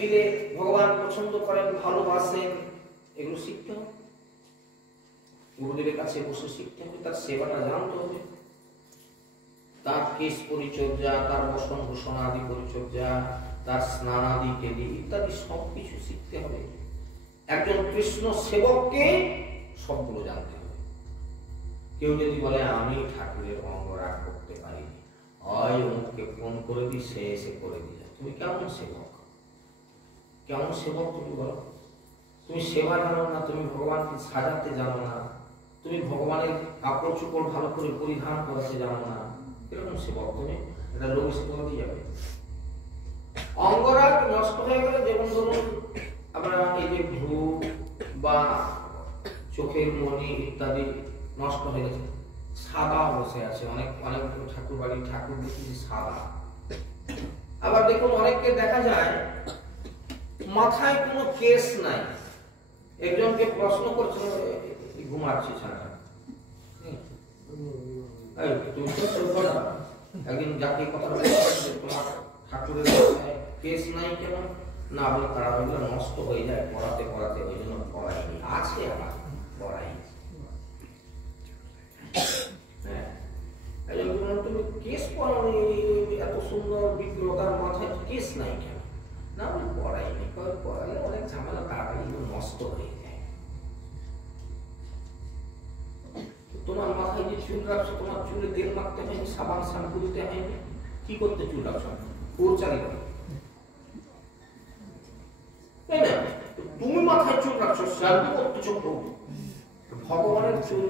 দিলে ভগবান পছন্দ করেন, ভালোবাসেন, এগুলো শিখতে হবে। গুরুদেবের কাছে বসে শিখতে হবে, তার সেবাটা জানতে হবে, তার কেশ পরিচর্যা, তার বসন ভূষণ আদি পরিচর্যা, তার স্নান আদি কেলি ইত্যাদি সবকিছু শিখতে হবে। একজন কৃষ্ণ সেবককে সবগুলো জানতে হবে। কেউ যদি বলে আমি ঠাকুরের অঙ্গরাগ করতে পারিনি, অমুককে ফোন করে দিই, সে এসে করে দিল, তুমি কেমন সেবক? কেমন সেবক তুমি বলো? তুমি সেবা জানো না, তুমি ভগবানকে সাজাতে জানো না, তুমি ভগবানের কাপড় চোপড় ভালো করে পরিধান করাতে জানো না, এরকম সেবক তুমি? এটা লোক এসে করে দিয়ে যাবে। অঙ্গরাগ নষ্ট হয়ে গেলে, যেমন ধরুন আমরা এই যে ভ্রু বা চোখের মণি ইত্যাদি নষ্ট হয়ে গেছে, সাদা বসে আছে, অনেক অনেক ঠাকুর বাড়ির ঠাকুর দেখি সাদা। আবার দেখুন অনেককে দেখা যায় মাথায় কোনো কেস নাই। একজনকে প্রশ্ন করছে, ঘুমাচ্ছি ছাড়া একদিন যাকে কথা বলছে তোমার ঠাকুরের কেস নাই কেন, না বলে তারা ওইগুলো নষ্ট হয়ে যায় পড়াতে পড়াতে, ওই জন্য পড়াইনি, আছে আমার পড়াই। হ্যাঁ, তুমি কেস পড়ানি, এত সুন্দর বিগ্রহতার মাথায় কেস নাই কেন, না বলে পড়াইনি, পড়াইলে অনেক ঝামেলা তাড়াতাড়ি নষ্ট হয়ে যায়। তোমার মাথায় যে চুল রাখছো, তোমার চুলে তেল মাখতে হয়নি, সাবান শ্যাম্পু দিতে হয়নি, কি করতে চুল রাখছো? চালি তাই না? তুমি মাথায় চুল রাখছো, শ্যাম্পু করতেছো, ভগবানের চুল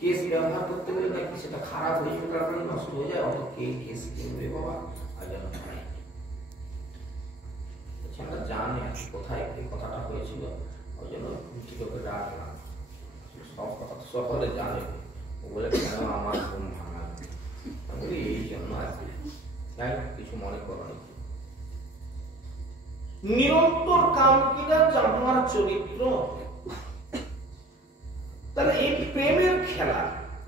কেস ব্যবহার করতে গেলে নাকি সেটা খারাপ হয়ে যাবে, তাড়াতাড়ি নষ্ট হয়ে যায়, অত কে কেস কিনবে বাবা? আমরা জানি কোথায় এই কথাটা হয়েছিল, ওই জন্য করে রাখলাম। সব কথা তো সকলে জানে, বলে কেন আমার ঘুম ভাঙা, এই জন্য আর কি, যাই কিছু মনে করেন। নিরন্তর কাম কিনা যাহার চরিত্র, তাহলে এই প্রেমের খেলা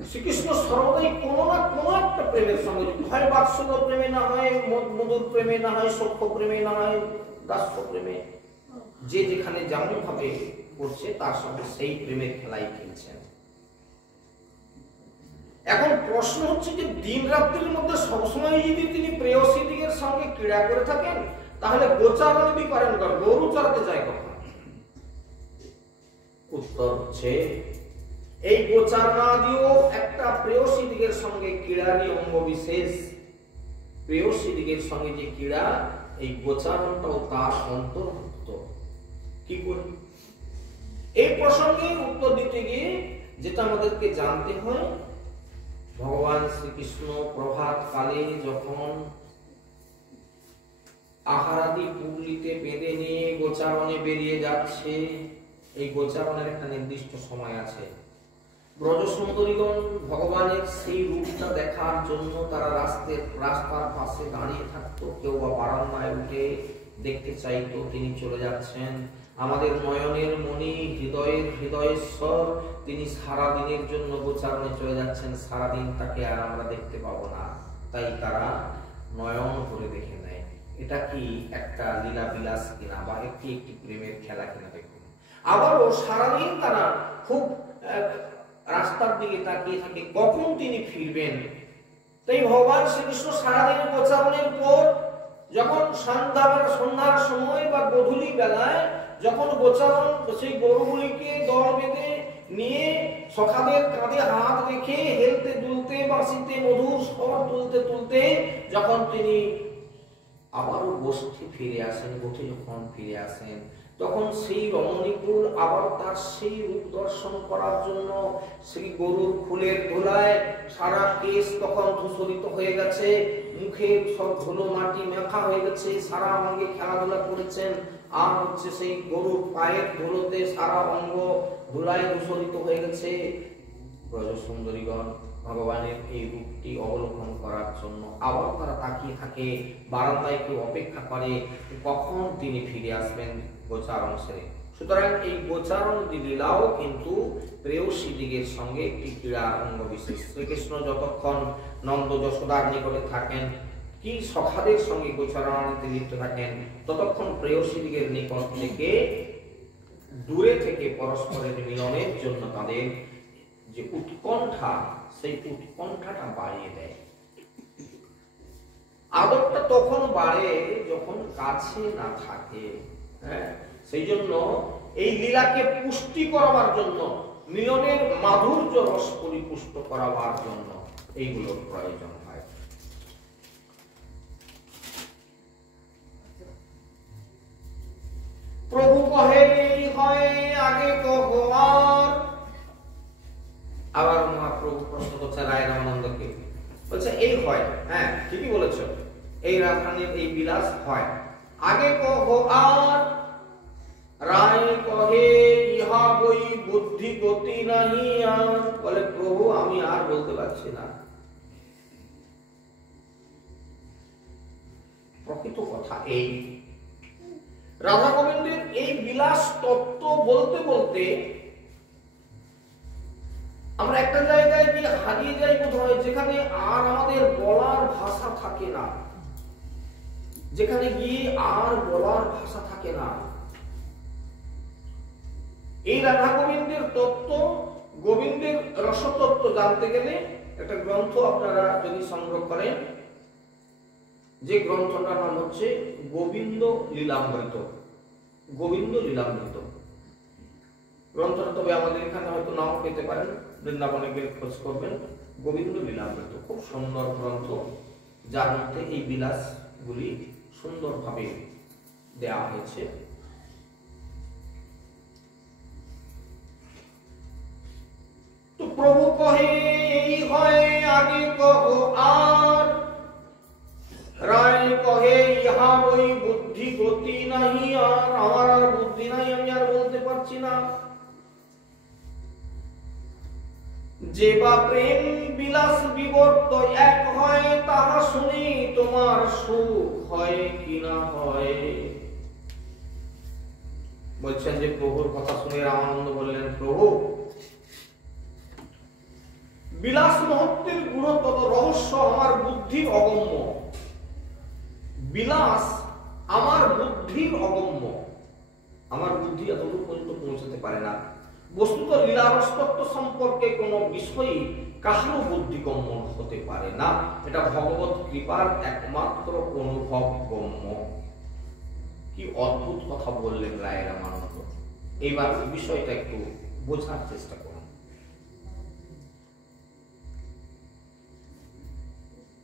শ্রীকৃষ্ণ সর্বদাই কোনো না কোনো একটা প্রেমের সঙ্গে, হয় বাৎসল্য প্রেমে, না হয় মধুর প্রেমে, না হয় সখ্য প্রেমে, না হয় দাস্য প্রেমে, যে যেখানে যেমন ভাবে করছে তার সঙ্গে সেই প্রেমের খেলাই খেলছেন। এখন প্রশ্ন হচ্ছে যে দিন রাত্রির মধ্যে সবসময় যদি তিনি প্রেয়সী দিগের সঙ্গে ক্রীড়া করে থাকেন, তাহলে গোচারণ যদি করেন, গরু চড়াতে যায় কখন? উত্তর হচ্ছে এই গোচারণাদিও একটা প্রেয়সী দিগের সঙ্গে ক্রীড়ারই অঙ্গ বিশেষ। প্রেয়সী দিগের সঙ্গে যে ক্রীড়া, এই গোচারণটাও তার অন্তর্ভুক্ত। কি করি এই প্রসঙ্গে উত্তর দিতে গিয়ে যেটা আমাদেরকে জানতে হয়, ভগবান শ্রীকৃষ্ণ প্রভাত কালে যখন আহারাদি পুগলিতে বেঁধে নিয়ে গোচারণে বেরিয়ে যাচ্ছে, এই গোচারণের একটা নির্দিষ্ট সময় আছে। ব্রজ সুন্দরীগণ ভগবানের সেই রূপটা দেখার জন্য তারা রাস্তার পাশে দাঁড়িয়ে থাকতো, কেউ বা বারান্দায় উঠে দেখতে চাইতো তিনি চলে যাচ্ছেন। আমাদের নয়নের মণি, হৃদয়ের হৃদয়েশ্বর, তিনি সারা দিনের জন্য গোচারণে চলে যাচ্ছেন, সারাদিন তাকে আর আমরা দেখতে পাবো না, তাই তারা নয়ন করে দেখে নেয়। এটা কি একটা লীলা বিলাস কিনা, বা একটি প্রেমের খেলা কিনা দেখুন। আবারও সারাদিন তারা খুব রাস্তার দিকে তাকিয়ে থাকে কখন তিনি ফিরবেন। তাই ভগবান শ্রীকৃষ্ণ সারাদিন গোচারণের পর যখন সন্ধ্যার সময় বা গধূলি বেলায় যখন গোচারণ সেই গরুগুলিকে দল বেঁধে নিয়ে সখাদের কাঁধে হাত রেখে হেলতে দুলতে বাঁশিতে মধুর স্বর তুলতে তুলতে যখন তিনি আবারও গোষ্ঠী ফিরে আসেন, গোঠে যখন ফিরে আসেন, তখন সেই রমণীকুল আবার তার সেই রূপ দর্শন করার জন্য সেই গরুর ফুলের ধুলায় সারা কেশ তখন ধূসরিত হয়ে গেছে, মুখে সব ধুলো মাটি মেখা হয়ে গেছে, সারা অঙ্গে খেলাধুলা করেছেন, আর হচ্ছে সেই গরুর পায়ের ধুলোতে সারা অঙ্গ ধুলায় ধূসরিত হয়ে গেছে। ব্রজ সুন্দরীগণ ভগবানের এই রূপটি অবলোকন করার জন্য আবার তারা তাকিয়ে থাকে, বারান্দায় কেউ অপেক্ষা করে কখন তিনি ফিরে আসবেন গোচারণ সেরে। সুতরাং এই গোচারণ লীলাও কিন্তু প্রেয়সী দিগের সঙ্গে একটি ক্রীড়ার অঙ্গ বিশেষ। শ্রীকৃষ্ণ যতক্ষণ নন্দ যশোদার নিকটে থাকেন, কি সখাদের সঙ্গে গোচারণে লিপ্ত থাকেন, ততক্ষণ প্রেয়সী দিগের নিকট থেকে দূরে থেকে পরস্পরের মিলনের জন্য তাদের যে উৎকণ্ঠা, সেই উৎকণ্ঠাটা বাড়িয়ে দেয়। আদরটা তখন বাড়ে যখন কাছে না থাকে। হ্যাঁ, সেই জন্য এই লীলাকে পুষ্টি করাবার জন্য, মিলনের মাধুর্য রস পরিপুষ্ট করাবার জন্য এইগুলোর প্রয়োজন হয়। প্রভু কহে এই হয় আগে কহবার। আবার মহাপ্রভু প্রশ্ন করছে রায় রামানন্দকে, বলছে এই হয়, হ্যাঁ ঠিকই বলেছ, এই রাধারানীর এই বিলাস হয়, আগে কহ আর রায় কহে ইহা বই বুদ্ধি গতি নাহি আর। বলে প্রভু আমি আর বলতে পারছি না। প্রকৃত কথা এই রাধা গোবিন্দের এই বিলাস তত্ত্ব বলতে বলতে আমরা একটা জায়গায় গিয়ে হারিয়ে যাই বোধহয়, যেখানে আর আমাদের বলার ভাষা থাকে না, যেখানে গিয়ে আর বলার ভাষা থাকে না। এই রাধা গোবিন্দের তত্ত্ব, গোবিন্দের রসতত্ত্ব জানতে গেলে একটা গ্রন্থ আপনারা যদি সংগ্রহ করেন, যে গ্রন্থটার নাম হচ্ছে গোবিন্দ লীলামৃত। গোবিন্দ লীলামৃত গ্রন্থটা তবে আমাদের এখানে হয়তো নাও পেতে পারেন, বৃন্দাবনে গিয়ে খোঁজ করবেন। গোবিন্দ লীলামৃত খুব সুন্দর গ্রন্থ, যার মধ্যে এই বিলাসগুলি সুন্দরভাবে দেওয়া হয়েছে। তো প্রভু কহে এই হয় আগে কহ আর রায় কহে ইহা বই বুদ্ধি গতি নাহি আর। আমার আর বুদ্ধি নাই, আমি আর বলতে পারছি না। যে বা প্রেম বিলাস বিবর্ত এক হয়, তাহা শুনি তোমার সুখ হয় কি না হয়। বলছেন যে প্রভুর কথা শুনে রামানন্দ বললেন, প্রভু বিলাস মহত্বের গুণগত রহস্য আমার বুদ্ধির অগম্য। বিলাস আমার বুদ্ধির অগম্য, আমার বুদ্ধি এতদূর পর্যন্ত পৌঁছাতে পারে না। বস্তুত লীলারসতত্ত্ব সম্পর্কে কোন বিষয়ই কাহারও বুদ্ধিগম্য হতে পারে না। এটা ভগবত কৃপার একমাত্র অনুভব গম্য। কি অদ্ভুত কথা বললেন রায় রামানন্দ। এইবার বিষয়টা একটু বোঝার চেষ্টা করুন।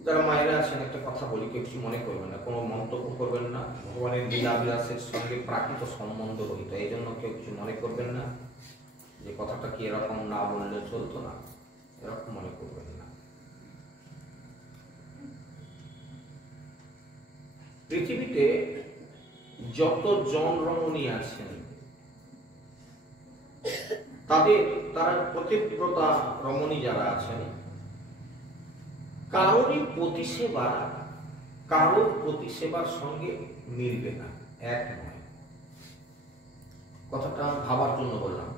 যারা মায়েরা আছেন একটা কথা বলি, কেউ কিছু মনে করবেন না, কোনো মন্তব্য করবেন না। ভগবানের লীলা বিলাসের সঙ্গে প্রাকৃত সম্বন্ধ রহিত, এই জন্য কেউ কিছু মনে করবেন না যে কথাটা কি এরকম না বললে চলতো না, এরকম মনে করবেন না। পৃথিবীতে যত জন রমণী আছেন তারা পতিব্রতা রমণী যারা আছেন, কারোর প্রতিসেবার সঙ্গে মিলবে না, এক নয়। কথাটা ভাবার জন্য বললাম।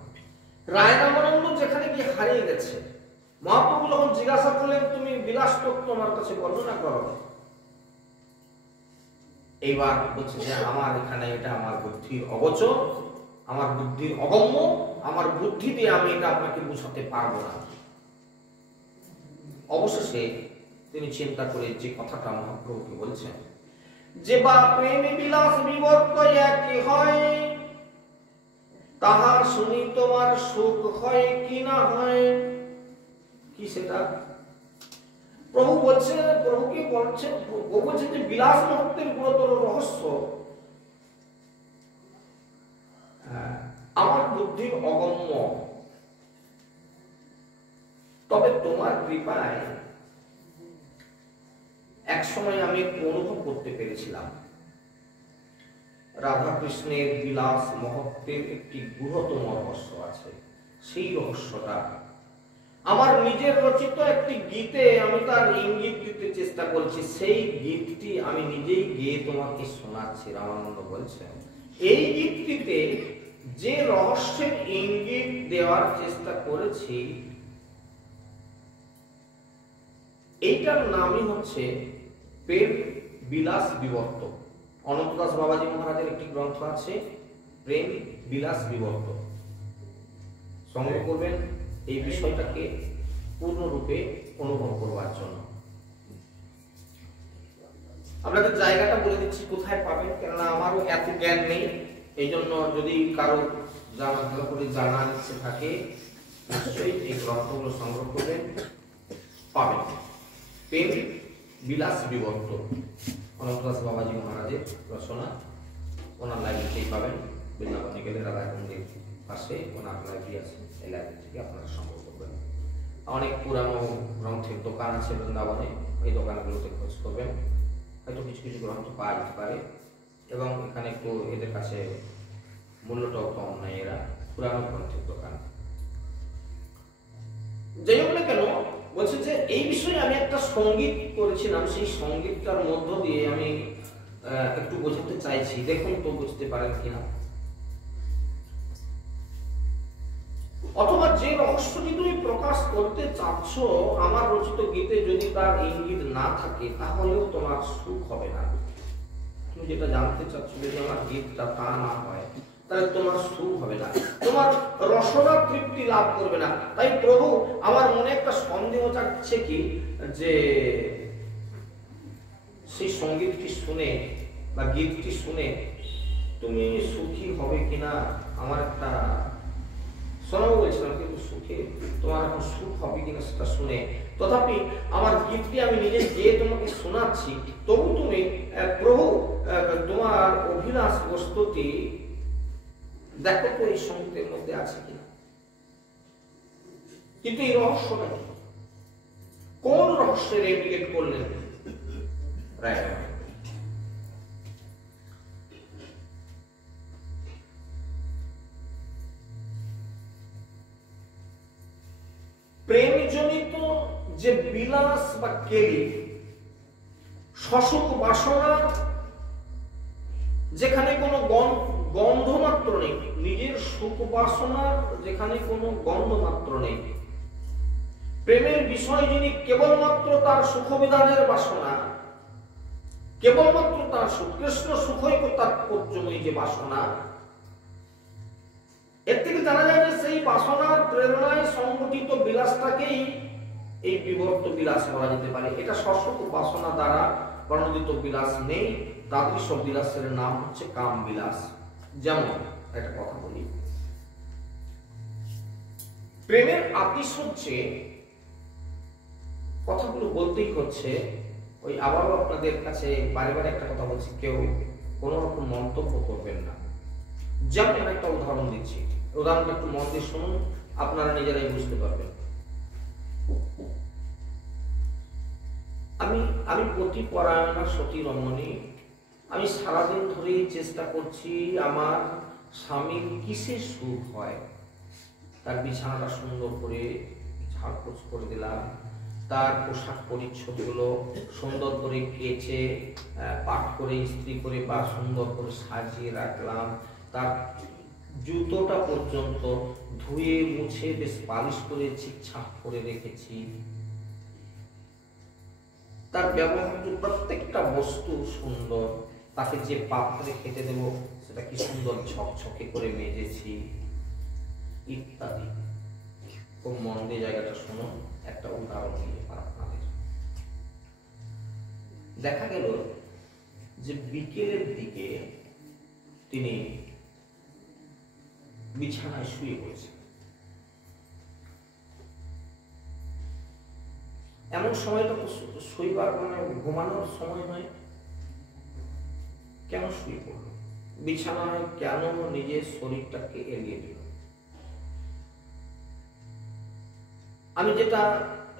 রায় রামানন্দ যেখানে গিয়ে হারিয়ে গেছে, মহাপ্রভু যখন জিজ্ঞাসা করলেন তুমি বিলাস তত্ত্ব আমার কাছে বর্ণনা করো, এইবার বলছে যে আমার এখানে এটা আমার বুদ্ধির অগোচর, আমার বুদ্ধির অগম্য, আমার বুদ্ধি দিয়ে আমি এটা আপনাকে বুঝাতে পারবো না। অবশেষে তিনি চিন্তা করে যে কথাটা মহাপ্রভুকে বলছেন, যে বা প্রেমী বিলাস বিবর্ত একই হয়, তাহা শুনি তোমার সুখ হয় কি না হয়। কি সেটা? প্রভু বলছেন, প্রভু কি বলছেন? প্রভু বলছেন যে বিলাস মহত্বের গুরুতর রহস্য আমার বুদ্ধির অগম্য, তবে তোমার কৃপায় এক সময় আমি অনুভব করতে পেরেছিলাম রাধা কৃষ্ণের বিলাস মহত্বের একটি গুরুতম রহস্য আছে। সেই রহস্যটা আমার নিজের রচিত একটি গীতে আমি তার ইঙ্গিত দিতে চেষ্টা করছি। সেই গীতটি আমি নিজেই গেয়ে তোমাকে শোনাচ্ছি। রামানন্দ বলছেন, এই গীতটিতে যে রহস্যের ইঙ্গিত দেওয়ার চেষ্টা করেছি, এইটার নামই হচ্ছে প্রেম বিলাস বিবর্ত। অনন্তদাস বাবাজি মহারাজের একটি গ্রন্থ আছে, প্রেম বিলাস বিবর্ত। সংগ্রহ করবেন এই বিষয়টাকে পূর্ণরূপে অনুভব করবার জন্য। আপনাদের জায়গাটা বলে দিচ্ছি কোথায় পাবেন, কেননা আমারও এত জ্ঞান নেই। এই জন্য যদি কারো ভালো করে জানার ইচ্ছে থাকে, নিশ্চয়ই এই গ্রন্থগুলো সংগ্রহ করবেন, পাবেন। প্রেম বিলাস বিবর্ত, অনন্তদাস বাবাজি মহারাজের রচনা। ওনার লাইব্রেরিতেই পাবেন। বৃন্দাবনে গেলে রাধাকুণ্ডের পাশে ওনার লাইব্রেরি আছে, এই লাইব্রেরি থেকে আপনারা সংগ্রহ করবেন। অনেক পুরানো গ্রন্থের দোকান আছে বৃন্দাবনে, এই দোকানগুলোতে খোঁজ করবেন, হয়তো কিছু কিছু গ্রন্থ পাওয়া যেতে পারে। এবং এখানে একটু এদের কাছে মূল্যটাও কম নাই, এরা পুরানো গ্রন্থের দোকান। যাই হোক না কেন, বলছে যে এই বিষয়ে আমি একটা সঙ্গীত করেছিলাম, সেই সঙ্গীতটার মধ্য দিয়ে আমি একটু বোঝাতে চাইছি, দেখুন তো বুঝতে পারেন কিনা। অথবা যে রহস্যটি তুমি প্রকাশ করতে চাচ্ছ আমার রচিত গীতে যদি তার ইঙ্গিত না থাকে তাহলেও তোমার সুখ হবে না। তুমি যেটা জানতে চাচ্ছ যদি আমার গীতটা তা না হয় তাহলে তোমার সুখ হবে না, তোমার রসনা তৃপ্তি লাভ করবে না। তাই প্রভু আমার মনে একটা সন্দেহ জাগছে কি, যে সেই সঙ্গীতটি শুনে বা গীতটি শুনে তুমি সুখী হবে কিনা আমার একটা শোনাবো বলছিলাম, কিন্তু সুখে তোমার এখন সুখ হবে কিনা সেটা শুনে। তথাপি আমার গীতটি আমি নিজে গিয়ে তোমাকে শোনাচ্ছি, তবু তুমি প্রভু তোমার অভিলাষ বস্তুটি দেখো তো এই সঙ্গীতের মধ্যে আছে কিনা। কিন্তু এই রহস্যটা কি, কোন রহস্যের এডিকেট করলেন রায়? প্রেমজনিত যে বিলাস বা কেলি, শশক বাসনা, যেখানে কোনো গন্ধ মাত্র নেই, নিজের সুখ বাসনার যেখানে কোনো গন্ধ মাত্র নেই, প্রেমের বিষয় যিনি কেবলমাত্র তার সুখবিধানের বাসনা, কেবলমাত্র তার কৃষ্ণ সুখৈক তাৎপর্যময়ী যে বাসনা, এর থেকে জানা যায় যে সেই বাসনার প্রেরণায় সংগঠিত বিলাসটাকেই এই বিবর্ত বিলাস বলা যেতে পারে। এটা শশক বাসনা দ্বারা বর্ণিত বিলাস নেই, তাদৃশ বিলাসের নাম হচ্ছে কাম বিলাস। যেমন একটা কথা বলি, প্রেমের আতিশয্যে কথাগুলো বলতেই হচ্ছে, ওই আবারও আপনাদের কাছে বারে বারে একটা কথা বলছি, কেউ কোনো রকম মন্তব্য করবেন না। যেমন একটা উদাহরণ দিচ্ছি, উদাহরণটা একটু মন দিয়ে শুনুন, আপনারা নিজেরাই বুঝতে পারবেন। আমি প্রতি পরায়ণা সতী রমণী, আমি সারাদিন ধরেই চেষ্টা করছি আমার স্বামীর কিসে সুখ হয়। তার বিছানাটা সুন্দর করে ঝাড়পোছ করে দিলাম, তার পোশাক পরিচ্ছদ গুলো সুন্দর করে কেচে পাট করে ইস্ত্রি করে বা সুন্দর করে সাজিয়ে রাখলাম, তার জুতোটা পর্যন্ত ধুয়ে মুছে বেশ পালিশ করে ঠিকঠাক করে রেখেছি, তার ব্যবহার্য প্রত্যেকটা বস্তু সুন্দর, তাকে যে পাত্রে খেতে দেব সেটা কি সুন্দর ঝকঝকে করে মেজেছি ইত্যাদি। খুব মন দিয়ে জায়গাটা শুনো, একটা উদাহরণ দিয়ে আপনাদের দেখা গেল যে বিকেলের দিকে তিনি বিছানায় শুয়ে পড়েছে। এমন সময়টা শোইবার মানে ঘুমানোর সময় নয়, কেন শুয়ে পড়ল বিছানায়, কেন নিজের শরীরটাকে এড়িয়ে দিল? আমি যেটা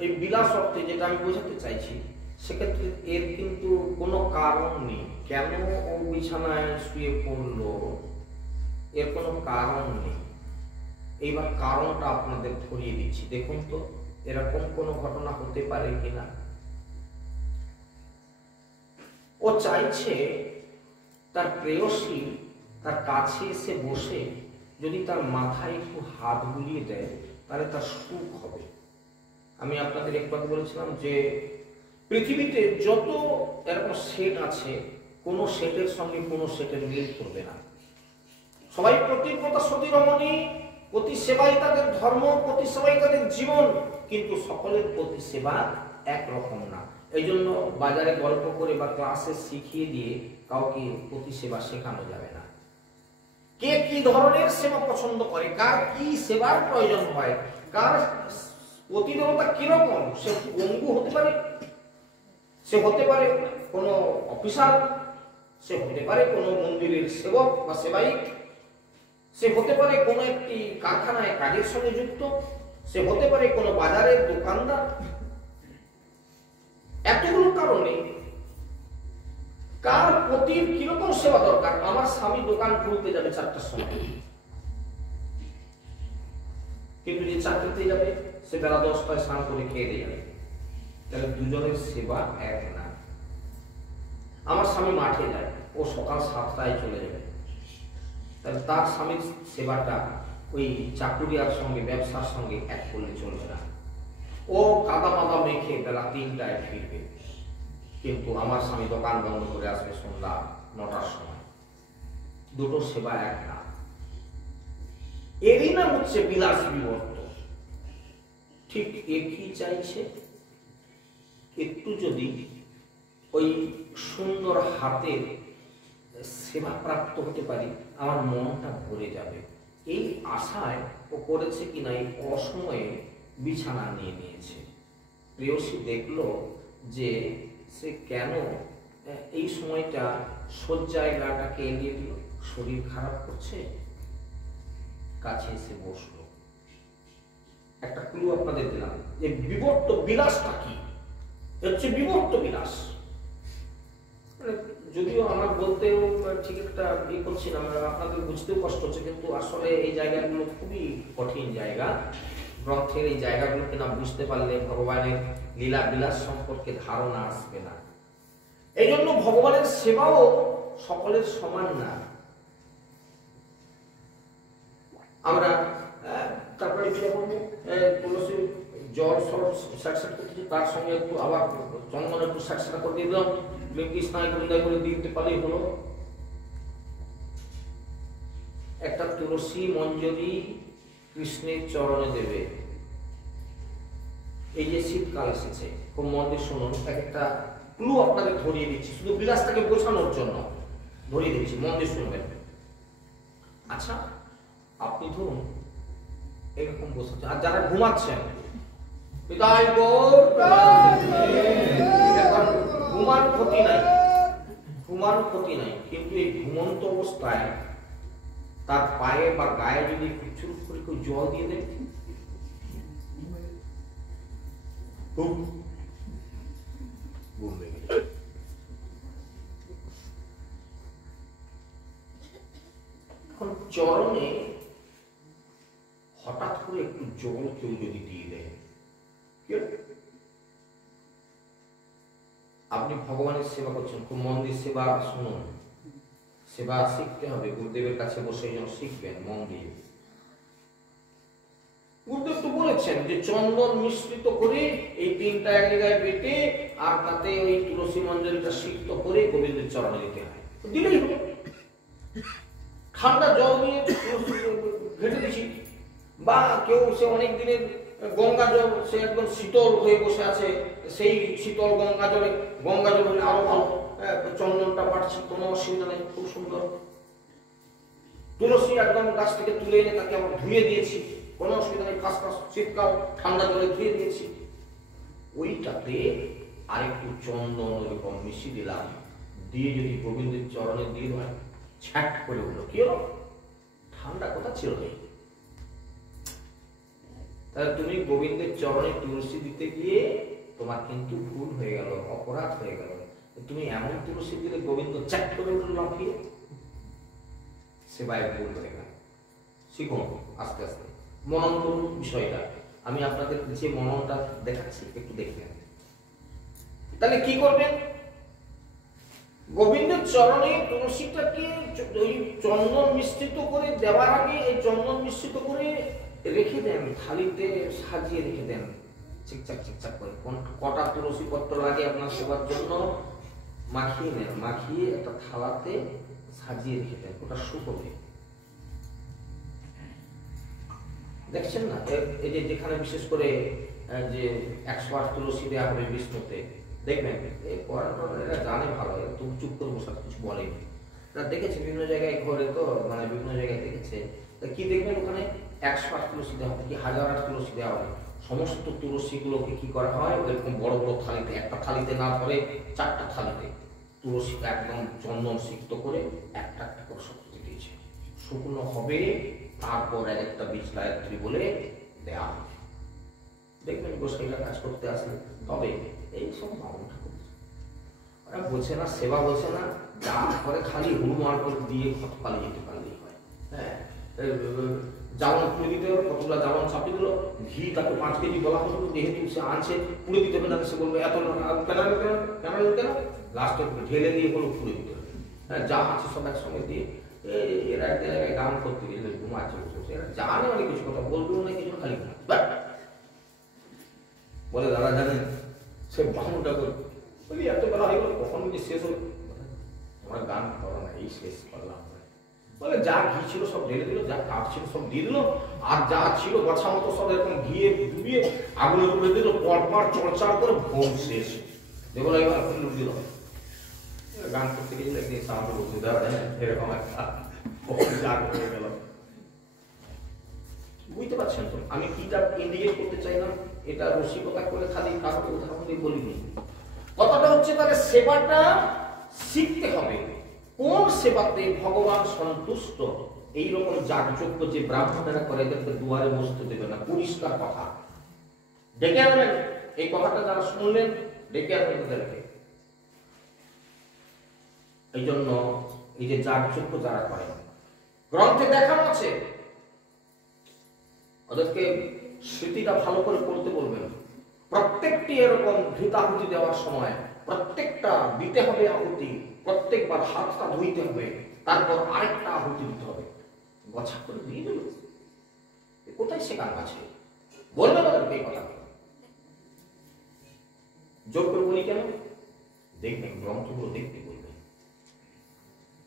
এই বিলাস অর্থে যেটা আমি বোঝাতে চাইছি, সেক্ষেত্রে এর কিন্তু কোনো কারণ নেই। কেন ও বিছানায় শুয়ে পড়লো এর কোনো কারণ নেই। এইবার কারণটা আপনাদের ধরিয়ে দিচ্ছি, দেখুন তো এরকম কোনো ঘটনা হতে পারে কিনা। ও চাইছে তার প্রেয়সী তার কাছে এসে বসে যদি তার মাথায় একটু হাত বুলিয়ে দেয় তাহলে তার সুখ হবে। আমি আপনাদের একটু আগে বলেছিলাম যে পৃথিবীতে যত এরকম সেট আছে, কোনো সেটের সঙ্গে কোনো সেটের মিল করবে না। সবাই প্রতিব্রতা সতী রমণী, প্রতি সেবাই তাদের ধর্ম, প্রতি সেবাই তাদের জীবন, কিন্তু সকলের প্রতি সেবা একরকম না। এই জন্য বাজারে গল্প করে বা ক্লাসে শিখিয়ে দিয়ে কাউকে প্রতি সেবা শেখানো যাবে না। কে কি ধরনের সেবা পছন্দ করে, কার কি সেবার প্রয়োজন হয়, কার প্রতিদেবতা কিরকম, সে পঙ্গু হতে পারে, সে হতে পারে কোনো অফিসার, সে হতে পারে কোনো মন্দিরের সেবক বা সেবায়িক, সে হতে পারে কোনো একটি কারখানায় কাজের সঙ্গে যুক্ত, সে হতে পারে কোনো বাজারের দোকানদার। এতগুলো কারণে কার পতির কিরকম সেবা দরকার। আমার স্বামী দোকান খুলতে যাবে 4টার সময়, কিন্তু যে চাকরিতে যাবে সে বেলা 10টায় স্নান করে খেয়ে দিয়ে যাবে, তাহলে দুজনের সেবা এক না। আমার স্বামী মাঠে যায়, ও সকাল 7টায় চলে যাবে, তাহলে তার স্বামীর সেবাটা ওই চাকুরিয়ার সঙ্গে ব্যবসার সঙ্গে এক করলে চলবে না। ও কাদা মাদা মেখে বেলা 3টায় ফিরবে, কিন্তু আমার স্বামী দোকান বন্ধ করে আসবে সন্ধ্যা 9টার সময়। দুটো সেবা এক না। এরই নাম হচ্ছে বিলাস বিবর্ত। ঠিক একই চাইছে, একটু যদি ওই সুন্দর হাতের সেবা প্রাপ্ত হতে পারি আমার মনটা ভরে যাবে, এই আশায় ও করেছে কিনা এই অসময়ে বিছানা নিয়ে নিয়েছে। প্রেয়সী দেখলো যে সে কেন এই সময়টা শয্যায় গাটাকে এলিয়ে দিল, শরীর খারাপ করছে, কাছে এসে বসলো। একটা ক্লু আপনাদের দিলাম যে বিবর্ত বিলাসটা কি হচ্ছে। বিবর্ত বিলাস যদিও আমার বলতেও ঠিক একটা ইয়ে করছি না, আপনাদের বুঝতেও কষ্ট হচ্ছে, কিন্তু আসলে এই জায়গাগুলো খুবই কঠিন জায়গা। গ্রন্থের এই জায়গাগুলোকে না বুঝতে পারলে ভগবানের লীলা বিলাস সম্পর্কে ধারণা আসবে না। এই জন্য ভগবানের সেবাও সকলের সমান না। আমরা তারপরে যেটা বলবো, তুলসী জল সাকসাত করতেছি, তার সঙ্গে একটু আবার চন্দন একটু সাকসাত করে দিয়ে দিলাম, স্নায়ু বৃন্দায় করে দিতে পারলেই হলো। একটা তুলসী মঞ্জরি কৃষ্ণের চরণে দেবে। এই যে শীতকাল এসেছে, খুব মন দিয়ে শুনুন, একটা ক্লু আপনাদের ধরিয়ে দিচ্ছি, শুধু বিলাসটাকে বোঝানোর জন্য ধরিয়ে দিচ্ছি, মন দিয়ে শুনবেন। আচ্ছা, আপনি ধরুন এরকম বসেছেন, আর যারা ঘুমাচ্ছেন ঘুমান ক্ষতি নাই, ঘুমান ক্ষতি নাই, কিন্তু এই ঘুমন্ত অবস্থায় তার পায়ে বা গায়ে যদি কিছু করে কেউ জল দিয়ে দেয়, এখন চরণে হঠাৎ করে একটু জল কেউ যদি দিয়ে দেয়, আপনি ভগবানের সেবা করছেন, খুব মন দিয়ে সেবা শুনুন, সেবা শিখতে হবে, গুরুদেবের কাছে বসে যেন শিখবেন মন দিয়ে। গুরুদেব তো বলেছেন যে চন্দন মিশ্রিত করে এই 3টা এক জায়গায় বেটে আর তাতে ওই তুলসী মঞ্জরিটা সিক্ত করে গোবিন্দের চরণে দিতে হয়, দিলেই হলো। ঠান্ডা জল দিয়ে ঘেটে দিচ্ছি, বা কেউ সে অনেক দিনের গঙ্গা জল, সে একদম শীতল হয়ে বসে আছে, সেই শীতল গঙ্গা জলে হলে আরো ভালো, চন্দনটা পাচ্ছি, কোনো অসুবিধা নেই, খুব সুন্দর। তুলসী একদম গাছ থেকে তুলে এনে তাকে আমরা ধুয়ে দিয়েছি, কোনো অসুবিধা নেই, শীতকাল ঠান্ডা জলে ধুয়ে দিয়েছি, ওইটাতে আরেকটু চন্দন ওইরকম মিশিয়ে দিলাম, দিয়ে যদি গোবিন্দের চরণে দিয়ে হয়, ছ্যাট করে উঠলো, কি হলো, ঠান্ডা কথা ছিল নেই। তাহলে তুমি গোবিন্দের চরণে তুলসী দিতে গিয়ে তোমার কিন্তু ভুল হয়ে গেল, অপরাধ হয়ে গেল। তুমি এমন তুলসী দিলে গোবিন্দ চ্যাট করে উঠলো লাফিয়ে, সেবায় ভুল হয়ে গেল। শিখুন আস্তে আস্তে, মনন করুন বিষয়টা। আমি আপনাদের যে মননটা দেখাচ্ছি একটু দেখবেন। তাহলে কি করবেন, গোবিন্দের চরণে তুলসীটাকে ওই চন্দন মিশ্রিত করে দেওয়ার আগে এই চন্দন মিশ্রিত করে রেখে দেন, থালিতে সাজিয়ে রেখে দেন, চিকচাক চিকচাক করে। কটা তুলসী পত্র লাগে আপনার সেবার জন্য মাখিয়ে নেন, মাখিয়ে একটা থালাতে সাজিয়ে রেখে দেন, ওটা শুকোবে। দেখছেন না, এই যে যেখানে বিশেষ করে যে 108 তুলসী দেওয়া হবে বিষ্ণুতে, দেখবেন এরা জানে ভালো, তুমি চুপ করে বসে কিছু বলেনি, দেখেছে বিভিন্ন জায়গায় ঘরে, তো মানে বিভিন্ন জায়গায় দেখেছে, কি দেখবেন ওখানে 108 তুলসী দেওয়া হবে, কি 1008 তুলসী দেওয়া হবে। সমস্ত তুলসীগুলোকে কি করা হয়, এরকম বড় বড় থালিতে, একটা থালিতে না ধরে 4টা থালিতে তুলসীটা একদম চন্দন সিক্ত করে একটা একটা করে শক্তি দিয়েছে, শুকনো হবে, তারপর একটা বীজ গায়ত্রী বলে দেওয়া হবে। দেখবেন গোসাইরা কাজ করতে আসলে, তবে এই সব বামন ঠাকুর বলছে না, সেবা বলছে না, যা করে খালি হুড়মার করে দিয়ে কত পালিয়ে যেতে পারলেই হয়। হ্যাঁ, জামন পুড়ে দিতে হবে, কতগুলো জামন চাপিয়ে দিল, ঘি তাকে 5 কেজি বলা হতো, যেহেতু সে আনছে পুড়ে দিতে হবে না, সে বলবে এত কেন লাস্টে ঢেলে দিয়ে কোনো পুড়ে দিতে হবে। হ্যাঁ, যা আছে সব একসঙ্গে দিয়ে এরা এক জায়গায় গান করতে গেলে ঘুমাচ্ছে, এরা জানে অনেক কিছু কথা, বলবেও না কিছু, খালি বলে দাদা জানেন সে বাহুটা করে বলি এত বেলা হয়ে গেল, কখন যে শেষ হলো, আমরা গান করো না, এই শেষ করলাম। বলে যা ঘি ছিল সব ঢেলে দিল, যা কাঠ ছিল সব দিয়ে দিল, আর যা ছিল বাছা মতো সব এরকম ঘিয়ে ডুবিয়ে আগুনের উপরে দিল, পরপর চড়চাড় করে ভোগ শেষ। দেখো এবার এখন লুট দিল। গান করতে গেলে একদিন সামনে বলতে দেওয়া যায় এরকম একটা জাগ হয়ে গেল। বুঝতে পারছেন তো আমি কিটা ইন্ডিকেট করতে চাইলাম? এটা রসিকতা করে খালি কারোর উদাহরণ দিয়ে বলিনি। কথাটা হচ্ছে তাহলে সেবাটা শিখতে হবে। কোন সেবাতে ভগবান সন্তুষ্ট, এইরকম যাগযজ্ঞ যে ব্রাহ্মণেরা করে এদেরকে দুয়ারে বসতে দেবে না, পরিষ্কার কথা। ডেকে আনবেন, এই কথাটা যারা শুনলেন ডেকে আনবেন তাদেরকে। এই জন্য এই যে যাগযজ্ঞ যারা করে, গ্রন্থে দেখানো আছে, ওদেরকে স্মৃতিটা ভালো করে পড়তে বলবেন। প্রত্যেকটি এরকম ঘৃতাহুতি দেওয়ার সময় প্রত্যেকটা দিতে হবে আহুতি, প্রত্যেকবার হাতটা ধুইতে হবে, তারপর আরেকটা আহুতি দিতে হবে। গছা করে দিয়ে দিল, কোথায় শেখানো আছে? বলবে না এই কথা, জোর করে বলি কেন? দেখবেন গ্রন্থগুলো দেখতে বলবেন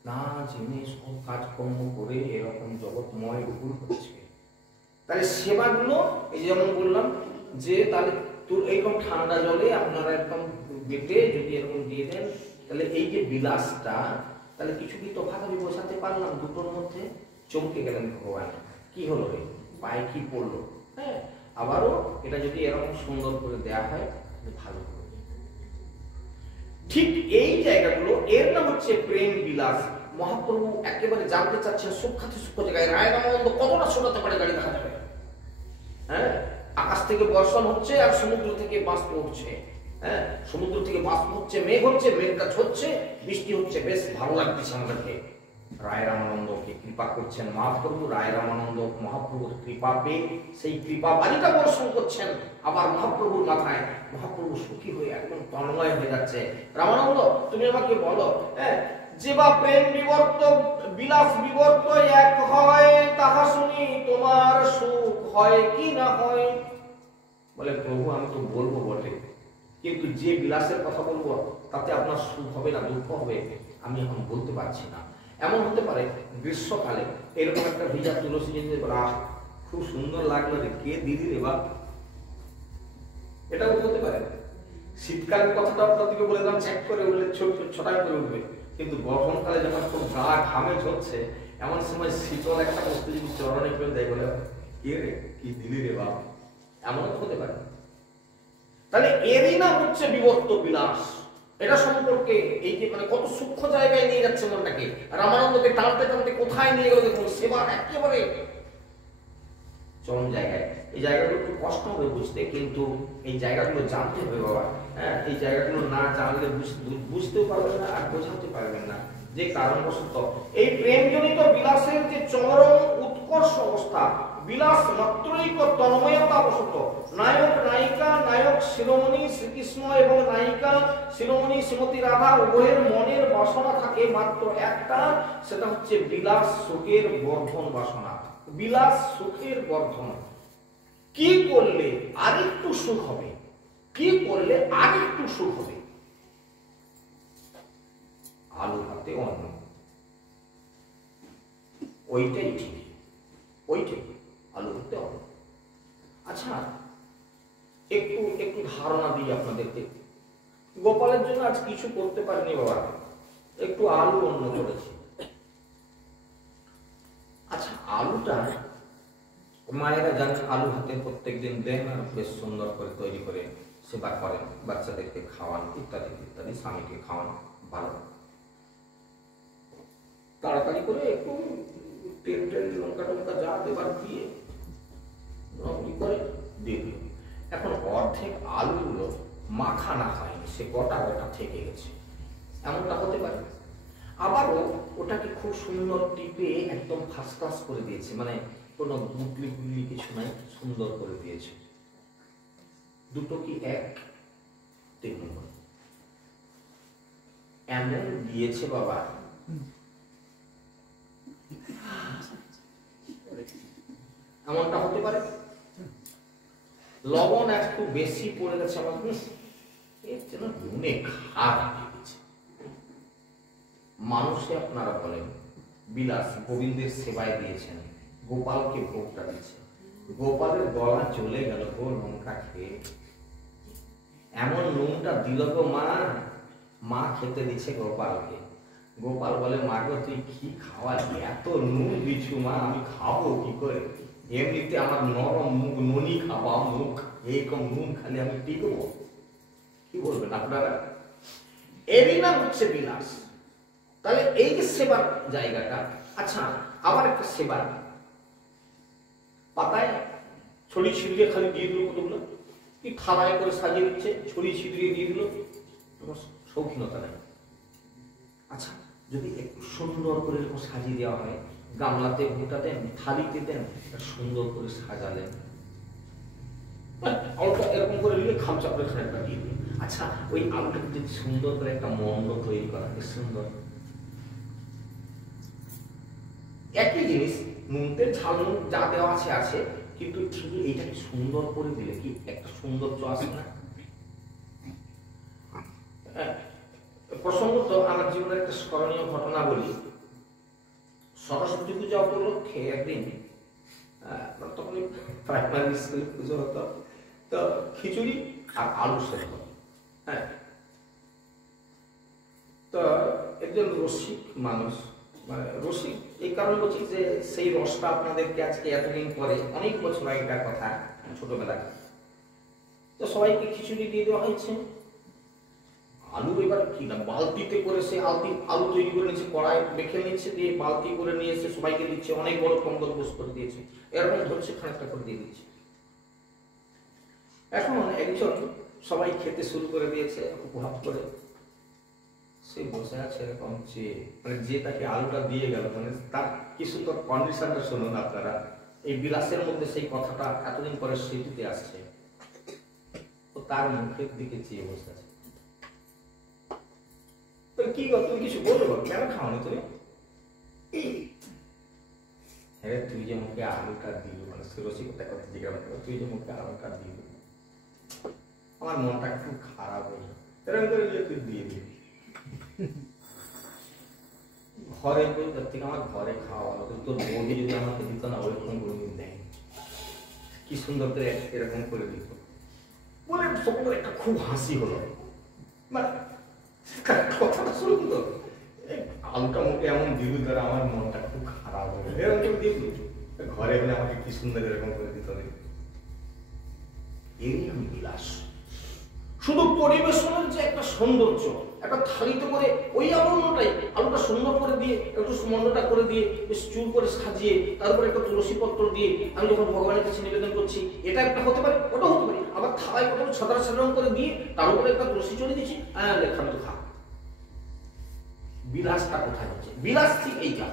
না, জেনে সব কাজকর্ম করে এরকম জগৎময় ভুল হচ্ছে। তাহলে সেবাগুলো এই যেমন বললাম যে তাহলে তোর এইরকম ঠান্ডা জলে আপনারা একদম বেটে যদি এরকম দিয়ে দেন, তাহলে এই যে বিলাসটা, তাহলে কিছু কি তফাৎ আমি বোঝাতে পারলাম দুটোর মধ্যে? চমকে গেলেন ভগবান, কি হলো রে, পায়ে কি পড়লো? হ্যাঁ, আবারও এটা যদি এরকম সুন্দর করে দেয়া হয় ভালো হবে। ঠিক এই জায়গাগুলো, এর নাম হচ্ছে প্রেম বিলাস। মহাপ্রভু একেবারে জানতে চাচ্ছেন সূক্ষ্মাতি সূক্ষ্ম জায়গায় রায় রামানন্দ কতটা শোনাতে পারে গাড়ি দেখা যাবে। হ্যাঁ, আকাশ থেকে বর্ষণ হচ্ছে আর সমুদ্র থেকে বাষ্প উঠছে। হ্যাঁ, সমুদ্র থেকে বাষ্প হচ্ছে, মেঘ হচ্ছে, মেঘটা হচ্ছে, বৃষ্টি হচ্ছে, বেশ ভালো লাগতেছে আমাদেরকে। রায় রামানন্দকে কৃপা করছেন মহাপ্রভু, রায় রামানন্দ মহাপ্রভুর কৃপা পেয়ে সেই কৃপা বাণীটা বর্ষণ করছেন আবার মহাপ্রভুর মাথায়। মহাপ্রভু সুখী হয়ে একদম তন্ময় হয়ে যাচ্ছে। রামানন্দ তুমি আমাকে বলো, হ্যাঁ, যে বা প্রেম বিবর্ত বিলাস বিবর্ত এক হয়, তাহা শুনি তোমার সুখ হয় কি না হয়? বলে প্রভু আমি তো বলবো বটে, কিন্তু যে বিলাসের কথা বলবো তাতে আপনার সুখ হবে না দুঃখ হবে আমি এখন বলতে পারছি না। এমন হতে পারে গ্রীষ্মকালে এরকম একটা ভিজা তুলসী যদি আহ খুব সুন্দর লাগলো রে, কে দিদি রে বা, এটাও হতে পারে। শীতকালের কথাটা আপনাদেরকে বলে দিলাম, চেক করে উঠলে ছোটাই করে উঠবে, কিন্তু গরমকালে যখন খুব গা ঘামে ঝরছে, এমন সময় শীতল একটা বস্তু যদি চরণে ফেলে দেয়, বলে কে রে, কি দিলি রে বা, এমনও হতে পারে। তাহলে এরই নাম হচ্ছে বিবর্ত বিলাস। এটা সম্পর্কে এই যে মানে কত সূক্ষ্ম জায়গায় নিয়ে যাচ্ছে মনটাকে। রামানন্দকে টানতে টানতে কোথায় নিয়ে গেল দেখুন, সেবা একেবারে চরম জায়গায়। এই জায়গাগুলো একটু কষ্ট হবে বুঝতে, কিন্তু এই জায়গাগুলো জানতে হবে বাবা। হ্যাঁ, এই জায়গাগুলো না জানলে বুঝতেও পারবেন না আর বোঝাতে পারবেন না। যে কারণবশত এই প্রেমজনিত বিলাসের যে চরম উৎকর্ষ অবস্থা, বিলাস মাত্রই তন্ময়তা বশত নায়ক নায়িকা, নায়ক শিরোমণি শ্রীকৃষ্ণ এবং নায়িকা শিরোমণি শ্রীমতী রাধা উভয়ের মনের বাসনা থাকে মাত্র একটা, সেটা হচ্ছে বিলাস সুখের বর্ধন বাসনা। বিলাস সুখের বর্ধন। কি করলে আরেকটু সুখ হবে, কি করলে আরেকটু সুখ হবে? আলু হাতে অন্ন, ওইটাই ঠিক, ওইটাই আলু হাতে অন্ন। আচ্ছা, একটু একটু ধারণা দিই আপনাদেরকে। গোপালের জন্য আজ কিছু করতে পারিনি বাবা, একটু আলু অন্ন করেছি। আচ্ছা, আলুটা মায়েরা জানেন আলু হাতে প্রত্যেকদিন দেন আর বেশ সুন্দর করে তৈরি করে সেবা করেন, বাচ্চাদেরকে খাওয়ান ইত্যাদি ইত্যাদি, স্বামীকে খাওয়ান, ভালো তাড়াতাড়ি করে একটু তেল টেল লঙ্কা টঙ্কা যা দেবার দিয়ে করে দিয়ে দিল। এখন অর্ধেক আলুগুলো মাখানা হয়নি, সে গোটা গোটা থেকে গেছে। এমনটা হতে পারে। আবারও ওটাকে খুব সুন্দর টিপে একদম ফার্স্ট ক্লাস করে দিয়েছে, মানে কোনো গুগলি গুগলি কিছু নাই, সুন্দর করে দিয়েছে। দুটো কি এক? 3 নম্বর এমন দিয়েছে বাবা, এমনটা হতে পারে। লবণ একটু বেশি পড়ে গেছে আমার, এর জন্য নুনে খারাপ হয়েছে। মানুষে আপনারা বলেন বিলাস গোবিন্দের সেবায় দিয়েছেন, গোপালকে ভোগটা দিচ্ছে, গোপালের গলা চলে গেল গো লঙ্কা খেয়ে। এমন নুনটা দিল গো মা, মা খেতে দিচ্ছে গোপালকে। গোপাল বলে মা গো তুই কি খাওয়ালি, এত নুন দিছু মা, আমি খাবো কি করে? এমনিতে আমার নরম মুখ, নুনই খাওয়া মুখ, এইরকম নুন খালি আমি টিকবো? কি বলবেন আপনারা? এরই নাম হচ্ছে বিলাস। তাহলে এই যে সেবার জায়গাটা। আচ্ছা, আবার একটা সেবা, পাতায় ছড়ি ছিদ্রিয়ে খালি দিয়ে দিল কতগুলো, কি থালায় করে সাজিয়ে দিচ্ছে, ছড়ি ছিদ্রিয়ে দিয়ে দিল, শৌখিনতা নেই। আচ্ছা, যদি একটু সুন্দর করে এরকম সাজিয়ে দেওয়া হয়, গামলাতে ভোটা দেন, থালিতে দেন, সুন্দর করে সাজালেন, অল্প এরকম করে নিয়ে খামচা করে খানিকটা দিয়ে দিন। আচ্ছা, ওই আলুটাকে যদি সুন্দর করে একটা মন্ডপ তৈরি করা, বেশ সুন্দর। একই জিনিস, নুনতে ঝাল নুন যা দেওয়া আছে আছে, কিন্তু ঠিকই এইটাকে সুন্দর করে দিলে কি একটা সৌন্দর্য আসে না? প্রসঙ্গত আমার জীবনের একটা স্মরণীয় ঘটনা বলি। সরস্বতী পূজা উপলক্ষে একদিন, তখন প্রাইমারি স্কুলে পুজো হতো, তো খিচুড়ি আর আলু সেদ্ধ। হ্যাঁ, তো একজন রসিক মানুষ, মানে রসিক এই কারণে বলছি যে সেই রসটা আপনাদেরকে আজকে এতদিন পরে, অনেক বছর আগেকার কথা, ছোটবেলায়, তো সবাইকে খিচুড়ি দিয়ে দেওয়া হয়েছে। আলু এবার কি না, বালতিতে করে সে আলু তৈরি করে নিচ্ছে, কড়াই মেখে নিচ্ছে, দিয়ে বালতি করে নিয়ে এসে সবাইকে দিচ্ছে, অনেক বড় কম্বল বোস করে দিয়েছে, এরকম ধরছে খানিকটা করে দিয়ে দিচ্ছে। এখন একজন সবাই খেতে শুরু করে দিয়েছে উপহার করে, সে বসে আছে এরকম যে, মানে যে তাকে আলুটা দিয়ে গেল, মানে তার কি সুন্দর কন্ডিশনটা শুনুন আপনারা। এই বিলাসের মধ্যে সেই কথাটা এতদিন পরে স্মৃতিতে আসছে। তো তার মুখের দিকে চেয়ে বসে আছে। কি গো, তুমি কিছু বলবো? কেন খাওনি তুমি? হ্যাঁ, তুই যে মুখে আলুটা দিল, মানে রসিকতা কথা জিজ্ঞাসা করো, তুই যে মুখে আলুটা দিল, আমার মনটা খুব খারাপ হয়ে যায়, এরকম করে তুই দিয়ে দিবি। ঘরে বই, তার থেকে আমার ঘরে খাওয়া ভালো, তোর বৌদি যদি আমাকে দিত না, ওইরকম কোনোদিন দেয়, কি সুন্দর করে এরকম করে দিত বলে সকলের একটা খুব হাসি হলো। মানে কথাটা শুনুন তো, আলুটা মুখে এমন দিল, তারা আমার মনটা খুব খারাপ হলো, এরকম দিয়ে দিল। ঘরে গেলে আমাকে কি সুন্দর এরকম করে দিত। এই বিলাস শুধু পরিবেশনের যে একটা সৌন্দর্য, একটা থালিতে করে ওই আলুটাই, আলুটা সুন্দর করে দিয়ে, একটু সুমন্ডটা করে দিয়ে, বেশ চুল করে সাজিয়ে, তারপরে একটা তুলসী পত্র দিয়ে আমি যখন ভগবানের কাছে নিবেদন করছি, এটা একটা হতে পারে, ওটা হতে পারে। আবার থালায় কত সাধারণ করে দিয়ে তার উপরে একটা তুলসী চড়ে দিচ্ছি, লেখা তো খা। বিলাসটা কোথায় হচ্ছে? বিলাস ঠিক এইটা।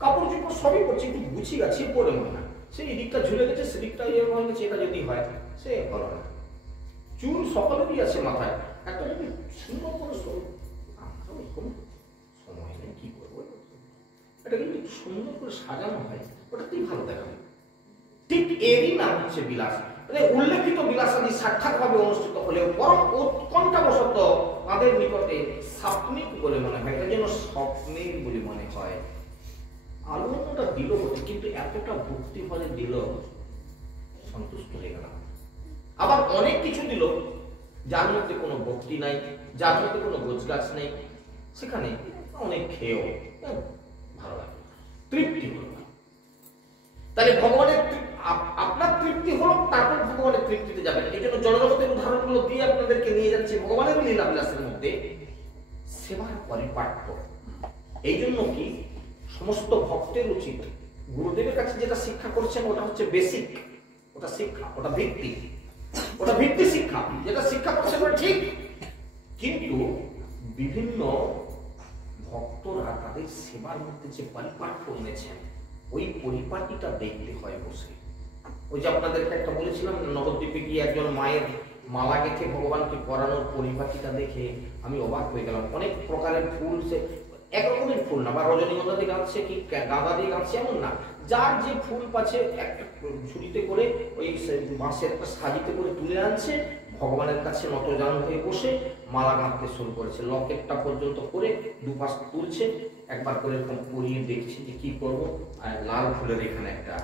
কাপড় চোপড় সবই করছে, একটু গুছিয়ে গাছিয়ে পরে মনে হয়, সেই এদিকটা ঝুলে গেছে, সেদিকটা এরকম হয়ে গেছে, এটা যদি হয় সে ভালো না। চুল সকলেরই আছে মাথায়, একটা যদি সুন্দর করে সময় নেই, কি করবো, এটা কিন্তু একটু সুন্দর করে সাজানো হয়, ওটাতেই ভালো দেখাবে। ঠিক এরই নাম হচ্ছে বিলাস। উল্লেখিত বিলাসাদি সাক্ষাৎভাবে অনুষ্ঠিত হলেও পরম উৎকণ্ঠাবশত তাদের নিকটে স্বপ্নিক বলে মনে হয়, এটা যেন স্বপ্নের বলে মনে হয়। আলোটা দিল বটে, কিন্তু এতটা ভক্তি ফলে দিল, সন্তুষ্ট হয়ে গেলাম। আবার অনেক কিছু দিল যার মধ্যে কোনো ভক্তি নাই, যার মধ্যে কোনো গোছগাছ নেই, সেখানে অনেক খেয়েও ভালো লাগে, তৃপ্তি হলো না। তাহলে ভগবানের আপনার তৃপ্তি হলো, তারপর ভগবানের তৃপ্তিতে যাবেন। এই জন্য জনজগতের উদাহরণগুলো দিয়ে আপনাদেরকে নিয়ে যাচ্ছে ভগবানের লীলাবিলাসের মধ্যে সেবার পরিপাট্য। এই জন্য কি সমস্ত ভক্তের উচিত গুরুদেবের কাছে যেটা শিক্ষা করছেন ওটা হচ্ছে বেসিক, ওটা শিক্ষা, ওটা ভিত্তি, ওটা ভিত্তি শিক্ষা। যেটা শিক্ষা করছেন ওটা ঠিক, কিন্তু বিভিন্ন ভক্তরা তাদের সেবার মধ্যে যে পরিপাট্য এনেছেন, ওই পরিপাটিটা দেখতে হয় বসে। ওই যে আপনাদেরকে একটা বলেছিলাম, নবদ্বীপে গিয়ে একজন মায়ের মালা গেঁথে ভগবানকে পরানোর পরিপাটিটা দেখে আমি অবাক হয়ে গেলাম। অনেক প্রকারের ফুল, সে একরকমের ফুল না, বা রজনীগন্ধা দিয়ে গাঁথছে কি গাঁদা দিয়ে গাঁথছে এমন না, যার যে ফুল পাচ্ছে একটা ঝুড়িতে করে ওই বাঁশের একটা সাজিতে করে তুলে আনছে, ভগবানের কাছে নতজান হয়ে বসে মালা গাঁথতে শুরু করেছে। লকেটটা পর্যন্ত করে দুপাশ তুলছে, একবার করে এরকম পরিয়ে দেখছে যে কি করবো। আর লাল ফুলের এখানে একটা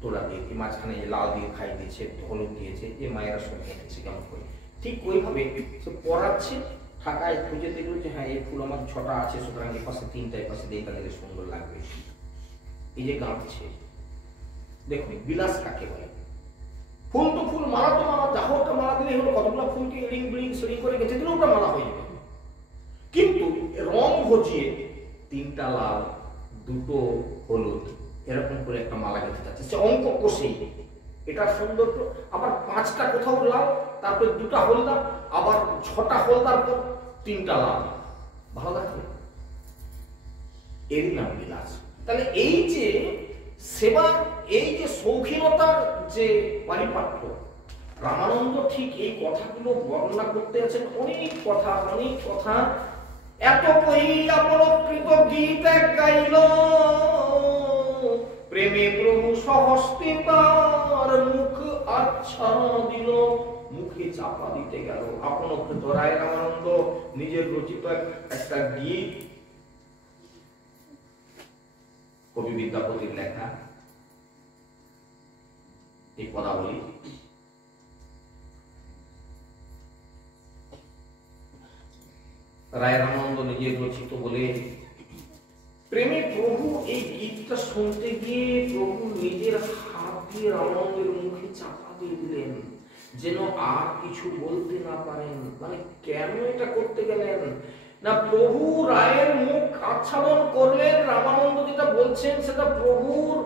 তোড়া দিয়ে মাঝখানে লাল দিয়ে খাই দিয়েছে, হলুদ দিয়েছে, যে মায়েরা সব গেঁথেছে কেমন করে। ঠিক ওইভাবে সে পড়াচ্ছে, ঠাকায় খুঁজে দেখলো যে হ্যাঁ এই ফুল আমার 6টা আছে, সুতরাং এই পাশে 3টা, এই পাশে দিকটা দিলে সুন্দর লাগবে। এই যে গাঁথছে, দেখুন বিলাস কাকে বলে। ফুল তো ফুল, মালা তো মালা, যা হোক মালা দিলে হলো, কতগুলো ফুলকে রিং ব্লিং সরিং করে গেছে দিলে ওটা মালা হয়ে যাবে। কিন্তু রং ভজিয়ে 3টা লাল 2টো হলুদ এরকম করে একটা মালা গেঁথে যাচ্ছে, সে অঙ্ক কষেই। এটা সৌন্দর্য। আবার 5টা কোথাও লাল, তারপরে 2টা হলদার, আবার 6টা হলদার পর 3টা লাল, ভালো লাগছে। এরই নাম বিলাস। তাহলে এই যে সেবার, এই যে শৌখিনতার যে পরিপাট্য, রামানন্দ ঠিক এই কথাগুলো বর্ণনা করতে আছেন। অনেক কথা, অনেক কথা। এত কহিয়া মনকৃত গীত গাইল, প্রেমে প্রভু সহস্তে তার মুখ আচ্ছা দিল। মুখে চাপা দিতে গেল আপনকৃত রায় রামানন্দ নিজের রচিত একটা গীত, কবি বিদ্যাপতির লেখা এই পদাবলী। রায় রামানন্দ নিজের রচিত বলে, প্রেমে প্রভু এই গীতটা শুনতে গিয়ে প্রভু নিজের হাত দিয়ে রামানন্দের মুখে চাপা দিয়ে দিলেন, যেন আর কিছু বলতে না পারেন। মানে কেন এটা করতে গেলেন না, প্রভু রায়ের মুখ আচ্ছাদন করলেন। রামানন্দ যেটা বলছেন সেটা প্রভুর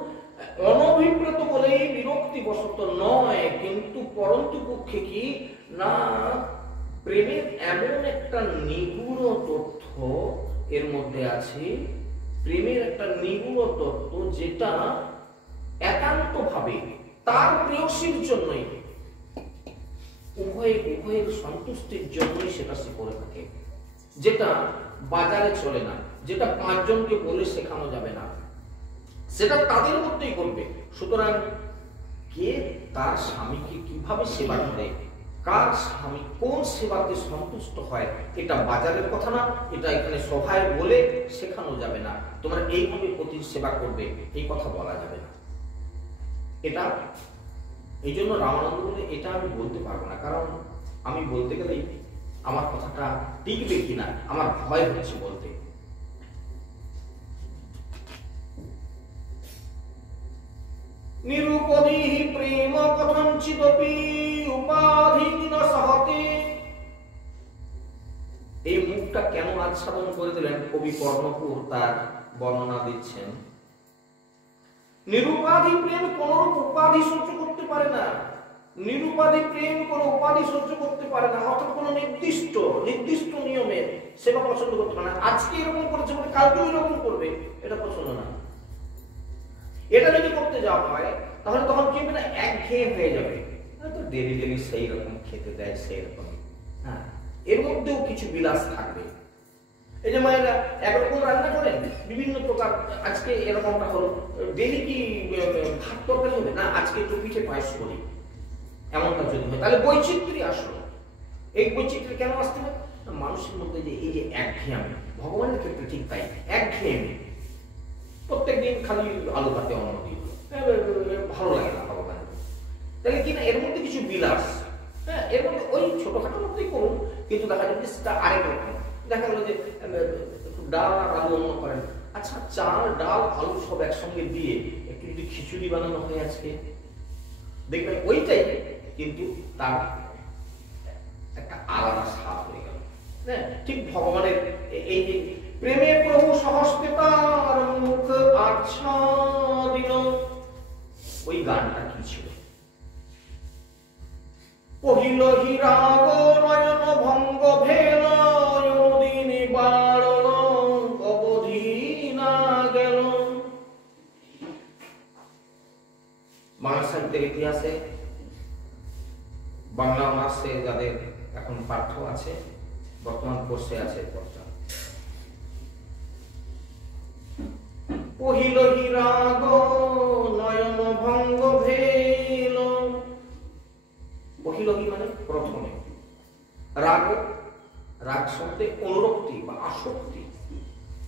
অনভিপ্রেত বলেই বিরক্তিবশত নয়, কিন্তু পরন্তু পক্ষে কি না, প্রেমের এমন একটা নিগূঢ় তথ্য এর মধ্যে আছে, প্রেমের একটা নিগূঢ় তত্ত্ব যেটা একান্তভাবে তার প্রেয়সীর জন্যই, উভয়ের সন্তুষ্টির জন্যই সেটা সে করে থাকে, যেটা বাজারে চলে না, যেটা 5 জনকে বলে শেখানো যাবে না, সেটা তাদের মধ্যেই করবে। সুতরাং কে তার স্বামীকে কিভাবে সেবা করে, কার স্বামী কোন সেবাতে সন্তুষ্ট হয়, এটা বাজারের কথা না, এটা এখানে সভায় বলে শেখানো যাবে না। তোমরা এইভাবে পতির সেবা করবে, এই কথা বলা যাবে না। এটা এই জন্য রামানন্দ বলে এটা আমি বলতে পারবো না, কারণ আমি বলতে গেলেই আমার কথাটা টিকবে কিনা আমার ভয় হচ্ছে বলতে। নিরুপদি প্রেম কথঞ্চিদপি উপাধীন সহতে। এই মুখটা কেন আচ্ছাদন করে দিলেন কবি কর্ণপুর তার বর্ণনা দিচ্ছেন। নিরুপাধি প্রেম কোন উপাধি সহ্য করতে পারে না, নিরুপাধি প্রেম কোন উপাধি সহ্য করতে পারে না, অর্থাৎ কোন নির্দিষ্ট নিয়মের সেবা পছন্দ করতে পারে না। আজকে এরকম করেছে বলে কালকে এরকম করবে, এটা পছন্দ না। এটা যদি করতে যাওয়া হয় তাহলে তখন কি হবে না, একঘেয়ে হয়ে যাবে। তো ডেলি সেই রকম খেতে দেয়, সেই রকম। হ্যাঁ, এর মধ্যেও কিছু বিলাস থাকবে। এই যে মায়েরা একরকম রান্না করেন, বিভিন্ন প্রকার, আজকে এরকমটা হলো, ডেলি কি ভাত তরকারি হবে না, আজকে একটু পিঠে পায়েস করি, এমনটা যদি হয় তাহলে বৈচিত্র্য আসলো। এই বৈচিত্র্য কেন আসতে হয়, মানুষের মধ্যে যে এই যে একঘেয়েমি, ভগবানের ক্ষেত্রে ঠিক তাই, একঘেয়েমি। প্রত্যেকদিন খালি আলু ভাতে অন্ন দিই, ভালো লাগে না ভগবানের। তাহলে কি না, এর মধ্যে কিছু বিলাস, হ্যাঁ, এর মধ্যে ওই ছোটখাটো মধ্যেই করুন, কিন্তু দেখা যাবে সেটা আরেক রকম। দেখা গেল যে ডাল আর আলু অন্য করেন, আচ্ছা চাল ডাল আলু সব একসঙ্গে দিয়ে একটু যদি খিচুড়ি বানানো হয় আজকে, দেখবেন ওইটাই কিন্তু তার একটা আলাদা স্বাদ হয়ে গেল। হ্যাঁ, ঠিক ভগবানের এই যে প্রেমে প্রভু সহস্তে তার মুখ আচ্ছা দিল, ওই গানটা কি ছিল? কহিল হিরাগ নয়ন ভঙ্গ ভেল সাহিত্যের ইতিহাসে বাংলা অনার্সে যাদের এখন পাঠ্য আছে, বর্তমান কোর্সে আছে পড়া। পহিল রাগ নয়ন ভঙ্গ ভেল। পহিলহি মানে প্রথমে, রাগ, রাগ শব্দে অনুরক্তি বা আসক্তি।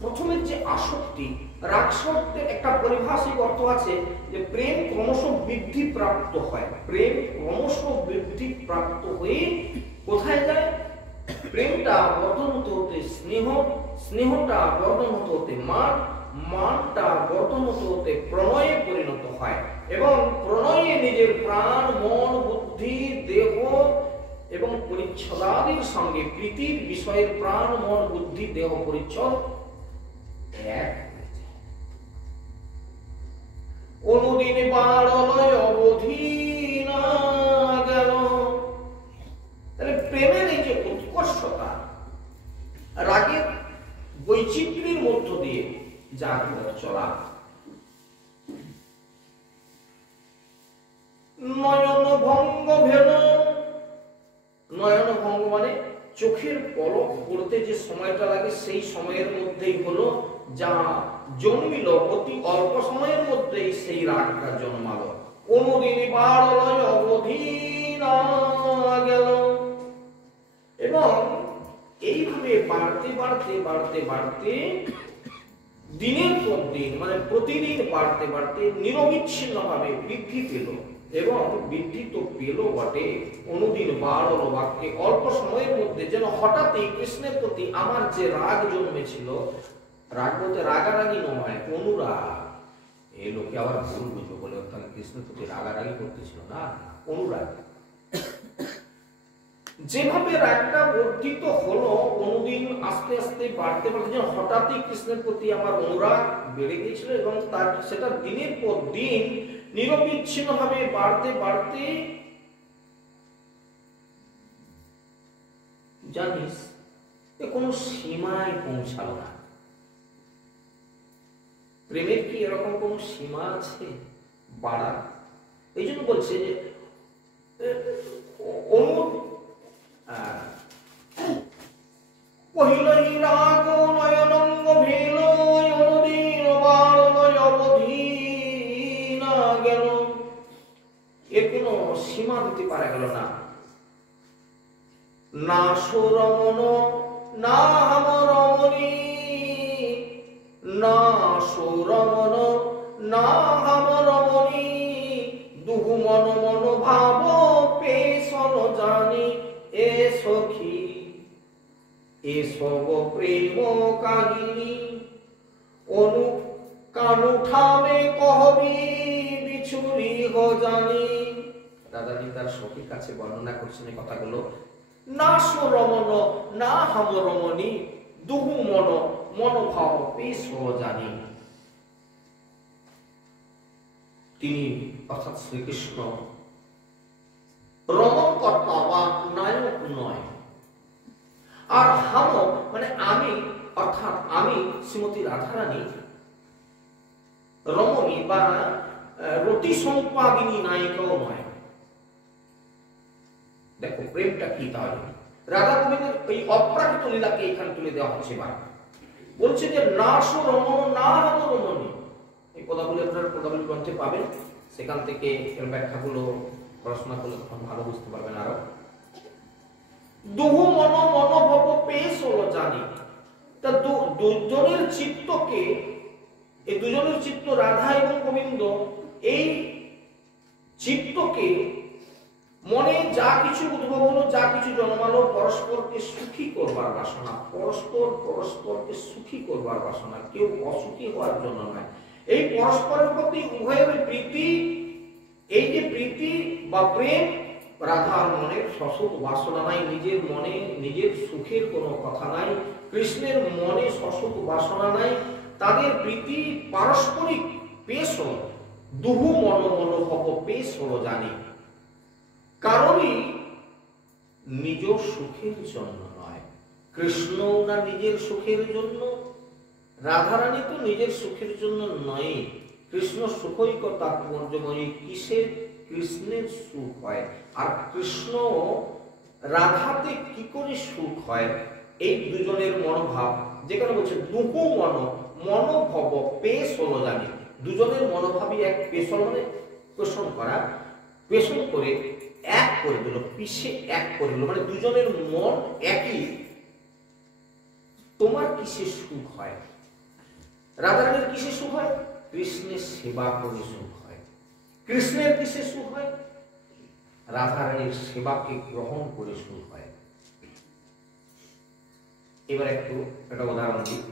প্রথমের যে আসক্তি, রাগ শব্দের একটা পরিভাষিক অর্থ আছে যে প্রেম ক্রমশ বৃদ্ধি প্রাপ্ত হয়। প্রেম ক্রমশ বৃদ্ধি প্রাপ্ত হয়ে কোথায় যায়? প্রেমটা বর্ধন হতে হতে স্নেহ, স্নেহটা বর্ধন হতে হতে মান, মানটা বর্ধন হতে হতে প্রণয়ে পরিণত হয় এবং প্রণয়ে নিজের প্রাণ, মন, বুদ্ধি, দেহ এবং পরিচ্ছদাদির সঙ্গে প্রীতির বিষয়ের প্রাণ, মন, বুদ্ধি, দেহ, পরিচ্ছদ এক। অনুদিন বাড়লয় অবধি না গেল। তাহলে প্রেমের এই যে উৎকর্ষতা, রাগের বৈচিত্র্যের মধ্য দিয়ে যা চলা। নয়ন ভঙ্গ ভেল। নয়ন ভঙ্গ মানে চোখের পলক পড়তে যে সময়টা লাগে সেই সময়ের মধ্যেই হলো যা জন্মিল, অতি অল্প সময়ের মধ্যেই সেই রাগটা জন্মালো। অনুদিন বাড়লয় অবধি না গেল। এবং এইভাবে বাড়তে বাড়তে বাড়তে বাড়তে দিনের পর দিন মানে প্রতিদিন বাড়তে বাড়তে নিরবিচ্ছিন্ন ভাবে বৃদ্ধি পেল। এবং বৃদ্ধি তো পেল বটে, অনুদিন বাড়ল বাক্যে অল্প সময়ের মধ্যে যেন হঠাৎই কৃষ্ণের প্রতি আমার যে রাগ জন্মেছিল, রাগ বলতে রাগারাগি নয়, অনুরাগ। এই লোকে আবার ভুল বুঝবে বলে তাহলে কৃষ্ণের প্রতি রাগারাগি করতেছিল না, অনুরাগ। যেভাবে রাগটা বর্ধিত হলো, অনুদিন আস্তে আস্তে বাড়তে বাড়তে যেন হঠাৎই কৃষ্ণের প্রতি আমার অনুরাগ বেড়ে গিয়েছিল এবং তার সেটা দিনের পর দিন নিরবিচ্ছিন্ন ভাবে বাড়তে বাড়তে জানিস কোনো সীমায় পৌঁছালো না। প্রেমের কি এরকম কোন সীমা আছে বাড়া? এই জন্য বলছে যে পহিলই রাগ নয়নঙ্গ ভেল অনুদিন বাড়লয় অবধি না গেল। এর কোন সীমা দিতে পারা গেল না। না সুরমন না হাম রমণী, না সুরমন না হাম রমণী, দুহু মন মন ভাব পেশন জানি। এ সখী এ সব প্রেম কাহিনী, অনু কানুঠামে কহবি বিছুরি হো জানি। দাদাজি তার সখীর কাছে বর্ণনা করছেন এই কথাগুলো। না সুরমন না হাম রমণী, দুহু মন মনোভাব পেশ হো জানি। তিনি অর্থাৎ শ্রীকৃষ্ণ রমণ কর্তা বা নায়ক নয়। আর হাম মানে আমি, অর্থাৎ আমি শ্রীমতী রাধারানী রমণী বা রতি সম্পাদিনী নায়িকাও নয়। দেখো প্রেমটা কি তাহলে? রাধা গোবিন্দের এই অপ্রাকৃত লীলাকে এখানে তুলে দেওয়া হচ্ছে। বলছে যে না সুরমণ না হাম রমণী। এই পদাবলী আপনারা পদাবলী গ্রন্থে পাবেন, সেখান থেকে এর ব্যাখ্যাগুলো পড়াশোনা করলে তখন ভালো বুঝতে পারবেন। আরো দুহু মন মনোভব পেশ হলো জানি। তা দুজনের চিত্তকে, এই দুজনের চিত্ত রাধা এবং গোবিন্দ, এই চিত্তকে মনে যা কিছু উদ্ভব হলো, যা কিছু জন্মালো, পরস্পরকে সুখী করবার বাসনা, পরস্পর পরস্পরকে সুখী করবার বাসনা, কেউ অসুখী হওয়ার জন্য নয়। এই পরস্পরের প্রতি উভয়ের প্রীতি, এই যে প্রীতি বা প্রেম, রাধার মনের সসুখ বাসনা নাই, নিজের মনে নিজের সুখের কোনো কথা নাই, কৃষ্ণের মনে সসুখ বাসনা নাই। তাদের প্রীতি পারস্পরিক পেশ হল, দুহু মন মনোভব পেশ হলো জানি। কারণই নিজ সুখের জন্য নয়। কৃষ্ণ না নিজের সুখের জন্য, রাধারানী তো নিজের সুখের জন্য নয়। কৃষ্ণ সুখৈক তাৎপর্যময়ী, কিসের কৃষ্ণের সুখ হয়, আর কৃষ্ণ রাধাতে কি করে সুখ হয়, এই দুজনের মনোভাব যেখানে বলছে দুহু মনোভব পেশ হলো জানি, দুজনের মনোভাবই এক, পেশন মানে পোষণ করা, পেশন করে এক করে দিল, পিষে এক করে দিল, মানে দুজনের মন একই। তোমার কিসে সুখ হয়? রাধারানীর কিসে সুখ হয়? কৃষ্ণের সেবা করে সুখ হয়। কৃষ্ণের কিসে সুখ হয়? রাধারানীর সেবাকে গ্রহণ করে সুখ হয়। এবার একটা উদাহরণ দিই,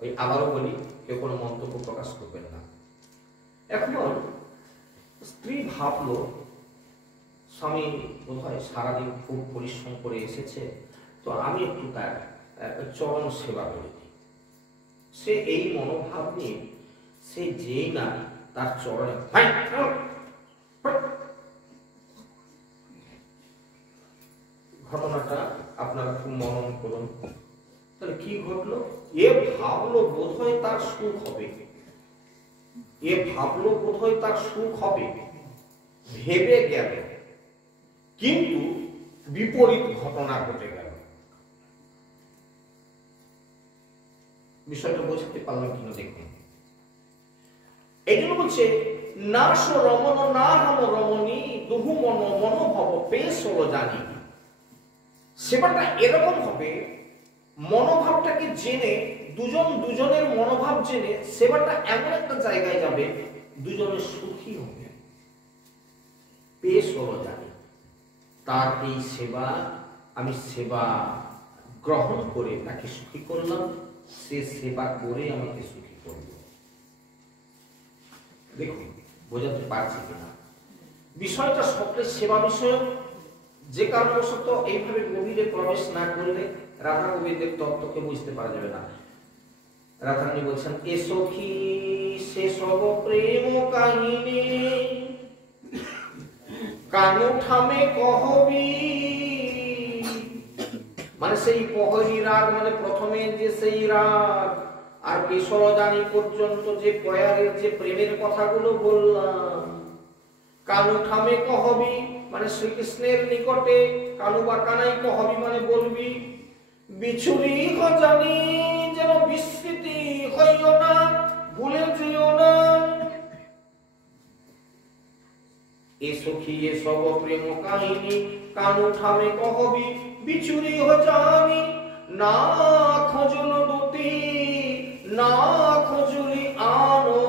ওই আবারও বলি, কেউ কোনো মন্তব্য প্রকাশ করবেন না। এখন স্ত্রী ভাবলো স্বামী বোধহয় সারাদিন খুব পরিশ্রম করে এসেছে, তো আমি একটু তার চরণ সেবা করে দিই। সে এই মনোভাব নিয়ে সে যেই না তার চরণে, ঘটনাটা আপনারা খুব মনন করুন। তাহলে কি ঘটলো? এ ভাবলো বোধহয় তার সুখ হবে, এ ভাবলো বোধহয় তার সুখ হবে, ভেবে গেল, কিন্তু বিপরীত ঘটনা ঘটে গেল। বিষয়টা বোঝাতে পারলাম কিনা দেখুন। এই জন্য বলছে না সো রমণ না রম রমণী দুহু মনোভব পেশ হলো জানি। সেবাটা এরকম হবে, মনোভাবটাকে জেনে, দুজনের মনোভাব জেনে সেবাটা এমন একটা জায়গায় যাবে, দুজনের সুখী হবে। পেশ হলো জানি, তার এই সেবা, আমি সেবা গ্রহণ করে তাকে সুখী করলাম, সে সেবা করে আমাকে সুখী করল। দেখুন বোঝাতে পারছি কিনা বিষয়টা? সকলের সেবা বিষয়, যে কারণবশত এইভাবে গভীরে প্রবেশ না করলে রাধা গোবিন্দের তত্ত্বকে বুঝতে পারা যাবে না। রাধারানী বলছেন, এ সখী সে সব প্রেম কাহিনী কানু ঠামে কহবি, মানে সেই পহরি রাগ, মানে প্রথমে যে সেই রাগ, আর কেশরজানি পর্যন্ত যে পয়ারের যে প্রেমের কথাগুলো বললাম, কানু ঠামে কহবি মানে শ্রীকৃষ্ণের নিকটে, কানু বা কানাই কহবি মানে বলবি, বিছুরি জানি যেন বিস্মৃতি হইও না, ভুলে যেও না। এ সখী এ সব প্রেম কাহিনী কানু ঠামে কহবি, বিছুরি জানি না খোঁজল দুতি, না খোঁজলি আনো,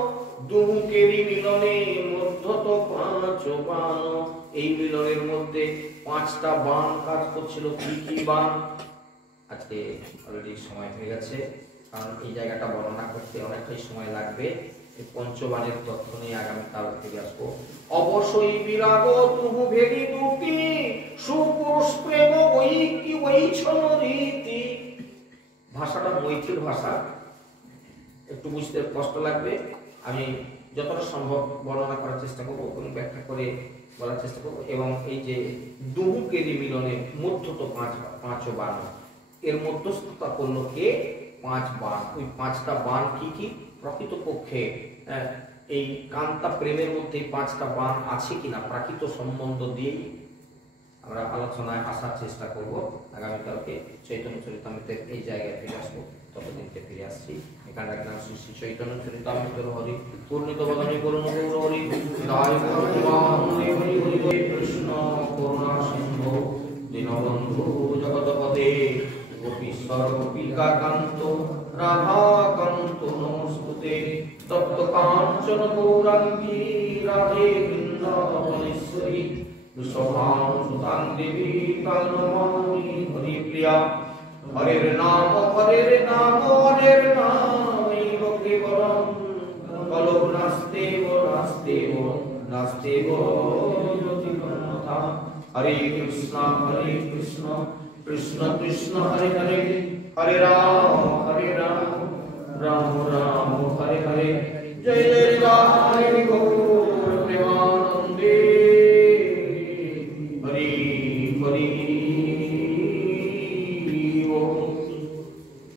দুহুকেরই মিলনে মধ্যত পাঁচ বান। এই মিলনের মধ্যে 5টা বান কাজ করছিল। কি কি বান? আজকে অলরেডি সময় হয়ে গেছে, কারণ এই জায়গাটা বর্ণনা করতে অনেকটাই সময় লাগবে। এই পঞ্চবাণের তথ্য নিয়ে আগামীকাল থেকে আসবো। অবশ্যই বিরাগ তুহু ভেরি দুটি, সুপুরুষ প্রেম ওই কি ওই ছন রীতি। ভাষাটা মৈথিল ভাষা, একটু বুঝতে কষ্ট লাগবে। আমি যতটা সম্ভব বর্ণনা করার চেষ্টা করবো এবং ব্যাখ্যা করে বলার চেষ্টা করবো। এবং এই যে দুহুকেরই মিলনে মধ্যত পাঁচ বান, এর মধ্যস্থতা করলো কে? 5 বান। ওই 5টা বান কি কি? প্রকৃতপক্ষে এই কান্তা প্রেমের মধ্যে 5টা বান আছে কিনা, প্রাকৃত সম্বন্ধ দিয়েই আমরা আলোচনায় আসার চেষ্টা করব। আগামীকালকে চৈতন্য চরিতামৃতের এই জায়গায় ফিরে আসবো। ততদিনকে ফিরে আসছি। এখানে রাখলাম শ্রী শ্রী চৈতন্য চরিতামৃতের হরি পূর্ণিত বদনে করুণ গৌর হরি জয় হরি হরি হরি কৃষ্ণ করুণা সিন্ধু দীনবন্ধু জগৎপতে গোপীশ্বর গোপিকা কান্ত রাধাকান্ত নমস্তুতে। তপ্ত কাঞ্চন গৌরাঙ্গী রাধে বৃন্দাবনেশ্বরী বিশ্বভাং সুতাং দেবী তাং নমামি হরিপ্রিয়া। হরের নাম হরের নাম হরের নামৈব কেবলম, কলৌ নাস্তেব নাস্তেব নাস্তেব জ্যোতির্মথা। হরে কৃষ্ণ কৃষ্ণ কৃষ্ণ কৃষ্ণ হরে হরে, হরে রাম